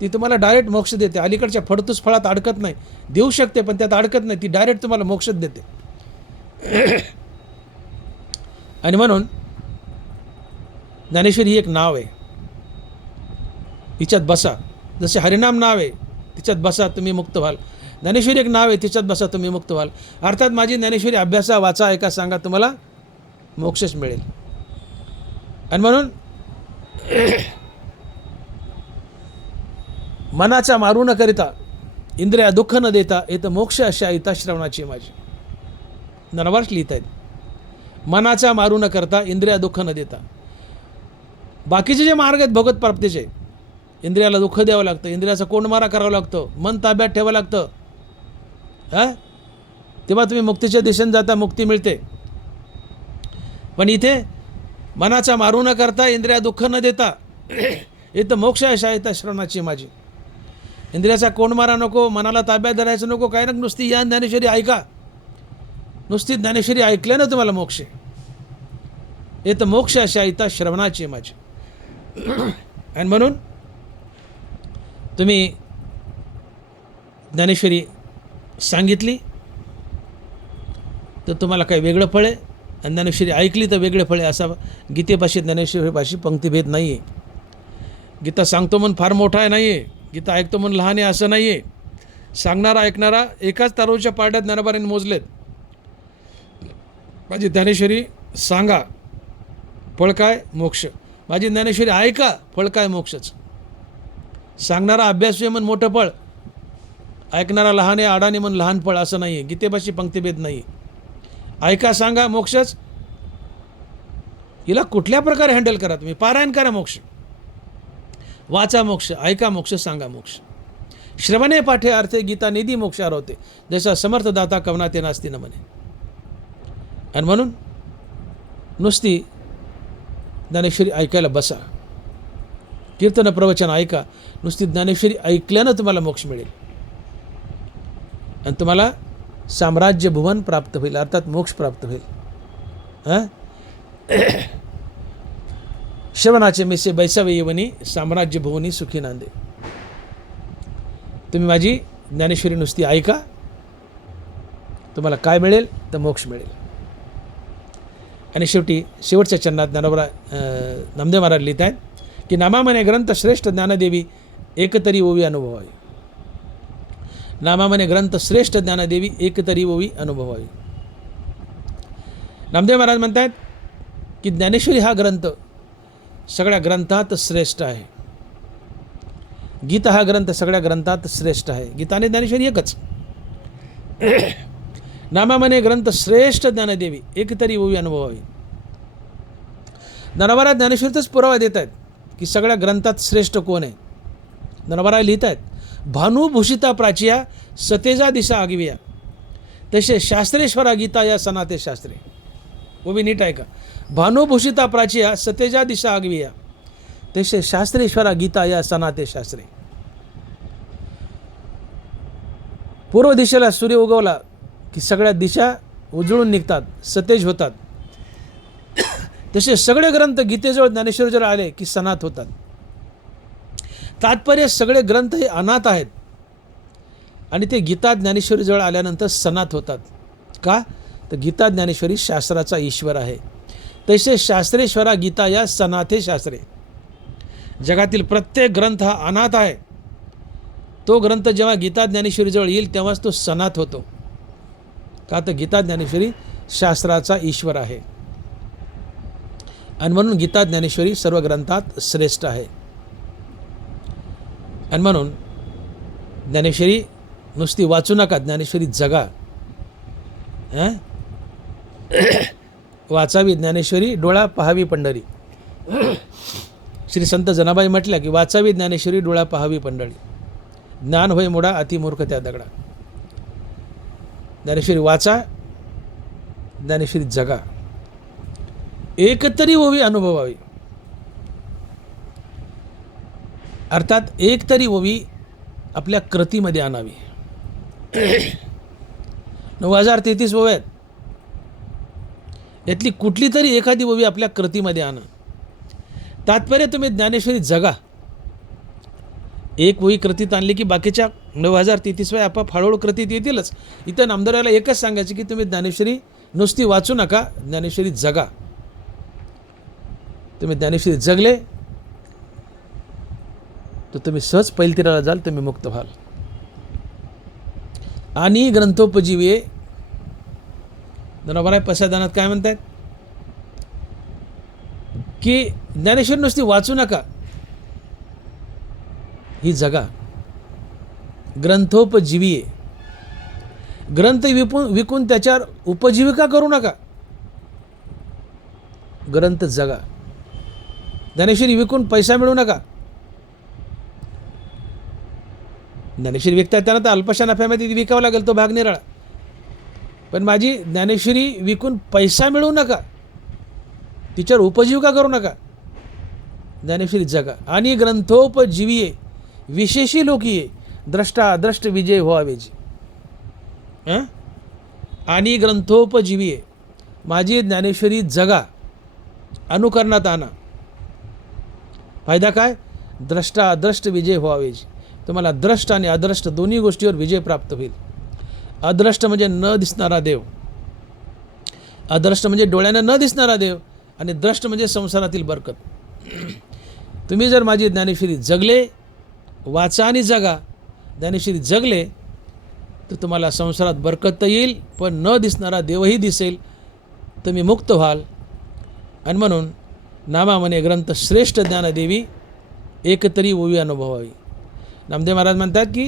ती तुम्हाला डायरेक्ट मोक्ष देते. अलीकडच्या फडतूस फळात अडकत नाही. देऊ शकते पण त्यात अडकत नाही. ती डायरेक्ट तुम्हाला मोक्षच देते. आणि म्हणून ज्ञानेश्वरी ही एक नाव आहे. तिच्यात बसा. जसे हरिनाम नाव आहे, तिच्यात बसा, तुम्ही मुक्त व्हाल. ज्ञानेश्वरी एक नाव आहे, तिच्यात बसा, तुम्ही मुक्त व्हाल. अर्थात माझी ज्ञानेश्वरी अभ्यासा, वाचा, ऐका, सांगा, तुम्हाला मोक्षच मिळेल. आणि म्हणून मनाचा मारू न करिता, इंद्रिया दुःख न देता, येतं मोक्ष अशा इता श्रवणाची माझी. नरवास लिहित आहेत. मनाचा मारू न करता, इंद्रिया दुःख न देता. बाकीचे जे मार्ग आहेत भगवत प्राप्तीचे, इंद्रियाला दुःख द्यावं लागतं, इंद्रियाचा कोंडमारा करावा लागतो, मन ताब्यात ठेवावं लागतं, तेव्हा तुम्ही मुक्तीच्या दिशेने जाता, मुक्ती मिळते. पण इथे मनाचा मारू न करता, इंद्रिया दुःख न देता, इथं मोक्ष अशा इथं श्रवणाची माझी. इंद्रियाचा कोंडमारा नको, मनाला ताब्यात धरायचं नको, काय ना, नुसती या ज्ञानेश्वरी ऐका. नुसती ज्ञानेश्वरी ऐकल्यानं तुम्हाला मोक्ष. इथं मोक्ष अशा इथं श्रवणाची माझी. आणि म्हणून तुम्ही ज्ञानेश्वरी सांगितली तर तुम्हाला काही वेगळं फळ आहे, आणि ज्ञानेश्वरी ऐकली तर वेगळे फळ आहे. असा गीतेपाशी ज्ञानेश्वरीपाशी पंक्तीभेद नाही आहे. गीता सांगतो म्हणून फार मोठा आहे नाही आहे, गीता ऐकतो म्हणून लहान आहे असं नाही आहे. सांगणारा ऐकणारा एकाच तारोच्या पारड्यात ज्ञानोबांनी मोजलेत. माझी ज्ञानेश्वरी सांगा, फळ काय? मोक्ष. माझी ज्ञानेश्वरी ऐका, फळ काय? मोक्षच. सांगणारा अभ्यासू म्हणून मोठं फळ, ऐकणारा लहान आहे, अडाणी म्हणून लहान फळ, असं नाही आहे. गीतेपाशी पंक्तीभेद नाही आहे. ऐका, सांगा, मोक्षच. हिला कुठल्या प्रकारे हँडल करा तुम्ही. पारायण करा, मोक्ष. वाचा, मोक्ष. ऐका, मोक्ष. सांगा, मोक्ष. श्रवणे पाठे अर्थे, गीता निधी मोक्ष आरोते, जसा समर्थदाता कवनाते नास्ती न म्हणे. आणि म्हणून नुसती ज्ञानेश्वरी ऐकायला बसा, कीर्तन प्रवचन ऐका. नुसती ज्ञानेश्वरी ऐकल्यानं तुम्हाला मोक्ष मिळेल आणि तुम्हाला साम्राज्य भुवन प्राप्त होईल, अर्थात मोक्ष प्राप्त होईल. श्रवणाचे मिसे बैसावे येवनी, साम्राज्य भुवनी सुखी नांदे. तुम्ही माझी ज्ञानेश्वरी नुसती ऐका, तुम्हाला काय मिळेल? तर मोक्ष मिळेल. आणि शेवटी शेवटच्या चरणात नामदेव महाराज लिहित आहेत की नामामने ग्रंथ श्रेष्ठ ज्ञानदेवी एकतरी ओवी अनुभवावी. नामामने ग्रंथ श्रेष्ठ ज्ञानदेवी एकतरी ओवी अनुभवावी. नामदेव महाराज म्हणतात की ज्ञानेश्वरी हा ग्रंथ सगळ्या ग्रंथात श्रेष्ठ आहे. गीता हा ग्रंथ सगळ्या ग्रंथात श्रेष्ठ आहे. गीता आणि ज्ञानेश्वरी एकच. नामामने ग्रंथ श्रेष्ठ ज्ञानदेवी एकतरी ओवी अनुभवावी. ज्ञानोबा ज्ञानेश्वरीतच पुरावा देत आहेत की सगळ्या ग्रंथात श्रेष्ठ कोण आहे. ज्ञानोबा लिहित आहेत, भानुभूषिता प्राचिया सतेजा दिशा आगविया, तसे शास्त्रेश्वरा गीता या सनाते शास्त्रे. वो भी नीट आहे का? भानुभूषिता प्राचिया सतेजा दिशा आगविया, तसे शास्त्रेश्वरा गीता या सनाते शास्त्रे. पूर्व दिशेला सूर्य उगवला की सगळ्या दिशा उजळून निघतात, सतेज होतात. तसे सगळे ग्रंथ गीतेजवळ ज्ञानेश्वरीजवळ आले की सनात होतात. तात्पर्य सगळे ग्रंथ हे अनाथ आहेत आणि ते गीता ज्ञानेश्वरीजवळ आल्यानंतर सनाथ होतात. का? तर गीता ज्ञानेश्वरी शास्त्राचा ईश्वर आहे. तसे शास्त्रेश्वरा गीता या सनाथे शास्त्रे. जगातील प्रत्येक ग्रंथ हा अनाथ आहे. तो ग्रंथ जेव्हा गीता ज्ञानेश्वरीजवळ येईल तेव्हाच तो सनाथ होतो. का? तर गीता ज्ञानेश्वरी शास्त्राचा ईश्वर आहे आणि म्हणून गीता ज्ञानेश्वरी सर्व ग्रंथात श्रेष्ठ आहे. आणि म्हणून ज्ञानेश्वरी नुसती वाचू नका, ज्ञानेश्वरी जगा. वाचावी ज्ञानेश्वरी, डोळा पहावी पंढरी. श्री संत जनाबाई म्हटल्या की वाचावी ज्ञानेश्वरी, डोळा पहावी पंढरी. ज्ञान होय मुडा, अतिमूर्ख त्या दगडा. ज्ञानेश्वरी वाचा, ज्ञानेश्वरी जगा. एकतरी ओवी अनुभवावी. अर्थात एक तरी ओवी आपल्या कृतीमध्ये आणावी. 9033 ओव्या आहेत. यातली कुठली तरी एखादी ओवी आपल्या कृतीमध्ये आणा. तात्पर्य तुम्ही ज्ञानेश्वरी जगा. एक ओवी कृतीत आणली की बाकीच्या 9033 वेळा आपाप हळूहळू कृतीत येतीलच. इथं नामदाराला एकच सांगायचं की तुम्ही ज्ञानेश्वरी नुसती वाचू नका, ज्ञानेश्वरी जगा. तुम्ही ज्ञानेश्वरी जगले तर तुम्ही सहज पैलतीराला जाल, तुम्ही मुक्त व्हाल. आणि ग्रंथोपजीवे बरोबर आहे. पसायदानात काय म्हणतात की ज्ञानेश्वरी नुसती वाचू नका, ही जगा. ग्रंथोपजीवीये. ग्रंथ विकून त्याच्यावर उपजीविका करू नका. ग्रंथ जगा. ज्ञानेश्वरी विकून पैसा मिळवू नका. ज्ञानेश्वरी विकता त्यांना तर अल्पशा नफ्यामध्ये ती विकावं लागेल, तो भाग निराळा. पण माझी ज्ञानेश्वरी विकून पैसा मिळवू नका, तिच्यावर उपजीविका करू नका. ज्ञानेश्वरी जगा. आणि ग्रंथोपजीवीये विशेषी लोकीये, द्रष्टा द्रष्ट विजय व्हावेजी. आणि ग्रंथोपजीवीये, माझी ज्ञानेश्वरी जगा, अनुकरणात आणा. फायदा काय? द्रष्टा अद्रष्ट विजय व्हावेजी. तुम्हाला द्रष्ट आणि अद्रष्ट दोन्ही गोष्टीवर विजय प्राप्त होईल. अद्रष्ट म्हणजे न दिसणारा देव, अद्रष्ट म्हणजे डोळ्यानं न दिसणारा देव, आणि द्रष्ट म्हणजे संसारातील बरकत. तुम्ही जर माझी ज्ञानेश्वरी जगले, वाचा आणि जगा, ज्ञानेश्वरी जगले तर तुम्हाला संसारात बरकत तर येईल, पण न दिसणारा देवही दिसेल, तुम्ही मुक्त व्हाल. आणि म्हणून नामा म्हणे ग्रंथ श्रेष्ठ ज्ञानदेवी, एकतरी ओवी अनुभवावी. नामदेव महाराज म्हणतात की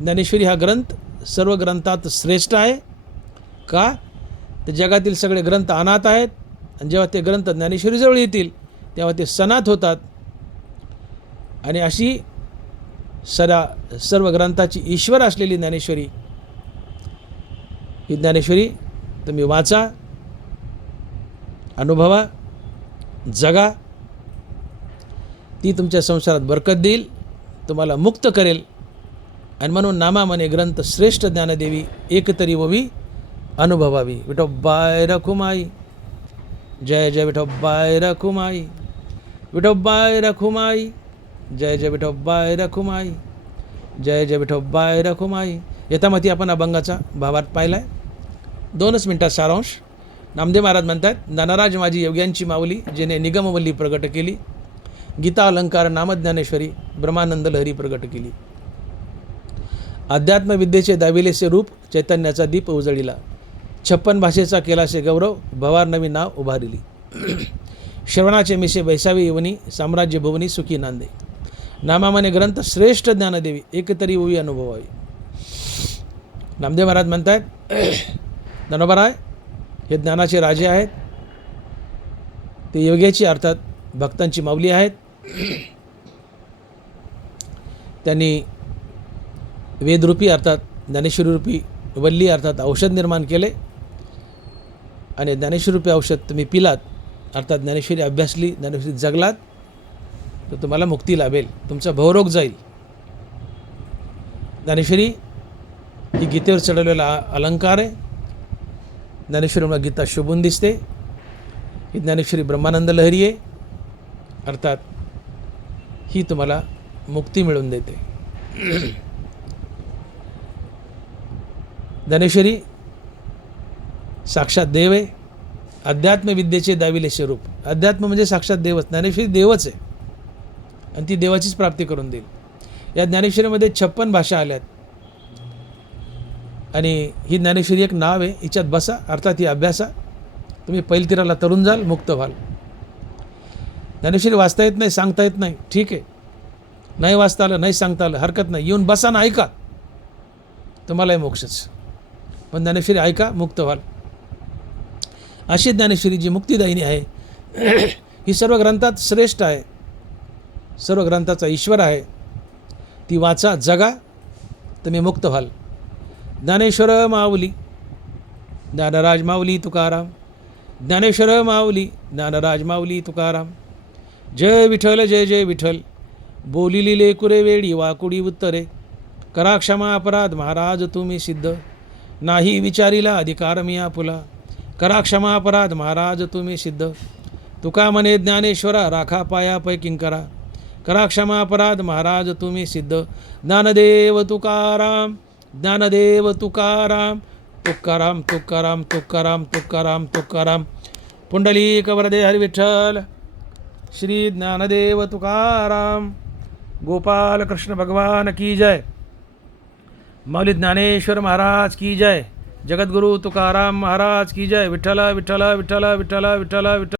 ज्ञानेश्वरी हा ग्रंथ सर्व ग्रंथात श्रेष्ठ आहे. का? तर जगातील सगळे ग्रंथ अनाथ आहेत आणि जेव्हा ते ग्रंथ ज्ञानेश्वरीजवळ येतील तेव्हा ते सनाथ होतात. आणि अशी सर्व ग्रंथाची ईश्वर असलेली ज्ञानेश्वरी, ही ज्ञानेश्वरी तुम्ही वाचा, अनुभवा, जगा. ती तुमच्या संसारात बरकत देईल, तुम्हाला मुक्त करेल. आणि म्हणून नामा म्हणे ग्रंथ श्रेष्ठ ज्ञानदेवी, एकतरी ओवी अनुभवावी. विठोबाय रखुमाई. जय जय विठोबाय रखुमाई. विठोबाय रखुमाई. जय जय विठोबाय रखुमाई. जय जय विठोबाय रखुमाई. यथामती आपण अभंगाचा भावार्थ पाहिला आहे. 2 मिनिटात सारांश. नामदेव महाराज म्हणतात, ज्ञानराज माझी योग्यांची माऊली, जेने निगमवल्ली प्रगट केली. गीता अलंकार नामज्ञानेश्वरी, ब्रह्मानंद लहरी प्रगट केली. अध्यात्मविद्येचे दाविलेसे रूप, चैतन्याचा दीप उजळिला. 56 भाषेचा केलासे गौरव, भवार नवी नाव उभारिली. श्रवणाचे मिसे बैसावी येवनी, साम्राज्य भुवनी सुखी नांदे. नामामने ग्रंथ श्रेष्ठ ज्ञानदेवी, एकतरी ओवी अनुभवावी. नामदेव महाराज म्हणतात, ज्ञानोबराय हे ज्ञानाचे राजे आहेत. ते योग्याची अर्थात भक्तांची माऊली आहेत. त्यांनी वेदरूपी अर्थात ज्ञानेश्वरीरूपी वल्ली अर्थात औषध निर्माण केले. आणि ज्ञानेश्वरीरूपी औषध तुम्ही पिलात अर्थात ज्ञानेश्वरी अभ्यासली, ज्ञानेश्वरी जगलात तर तुम्हाला मुक्ती लाभेल, तुमचा भवरोग जाईल. ज्ञानेश्वरी ही गीतेवर चढवलेला अलंकार आहे. ज्ञानेश्वरीमुळे गीता शोभून दिसते. ही ज्ञानेश्वरी ब्रह्मानंद लहरी आहे. अर्थात ही तुम्हाला मुक्ती मिळवून देते. ज्ञानेश्वरी साक्षात देव आहे. अध्यात्मविद्येचे दाविले स्वरूप. अध्यात्म म्हणजे साक्षात देवच. ज्ञानेश्वरी देवच आहे आणि ती देवाचीच प्राप्ती करून देईल. या ज्ञानेश्वरीमध्ये 56 भाषा आल्यात आणि ही ज्ञानेश्वरी एक नाव आहे. हिच्यात बसा, अर्थात ही अभ्यासा. तुम्ही पैलतीराला तरुण जाल, मुक्त व्हाल. ज्ञानेश्वरी वाचता येत नाही, सांगता येत नाही, ठीक आहे. नाही वाचता आलं, नाही सांगता आलं, हरकत नाही. येऊन बसा ना, ऐका, तुम्हालाही मोक्षच. पण ज्ञानेश्वरी ऐका, मुक्त व्हाल. अशी ज्ञानेश्वरी जी मुक्तिदायिनी आहे, ही सर्व ग्रंथात श्रेष्ठ आहे, सर्व ग्रंथाचा ईश्वर आहे. ती वाचा, जगा, तुम्ही मुक्त व्हाल. ज्ञानेश्वर माऊली, ज्ञानराज माऊली तुकाराम. ज्ञानेश्वर माऊली, ज्ञानराज माऊली तुकाराम. जय विठ्ठल, जय जय विठ्ठल. बोलिली लेकुरे वेळी वाकुडी उत्तरे. करा क्षमा अपराध महाराज तुम्ही सिद्ध. नाही विचारिला अधिकार मी आपुला. करा क्षमा अपराध महाराज तुम्ही सिद्ध. तुका म्हणे ज्ञानेश्वरा राखा पाया पै किंकरा. करा क्षमा अपराध महाराज तुम्ही सिद्ध. ज्ञानदेव तुकाराम, ज्ञानदेव तुकाराम. तुकाराम तुकाराम तुकाराम तुकाराम तुकाराम. पुंडलिक वरदे हरी विठ्ठल. श्री ज्ञानदेव तुकाराम. गोपाल कृष्ण भगवान की जय. मौली ज्ञानेश्वर महाराज की जय. जगद्गुरु तुकाराम महाराज की जय. विठ्ठल विठ्ठल विठ्ठल विठ्ठल विठ्ठल विठ्ठल.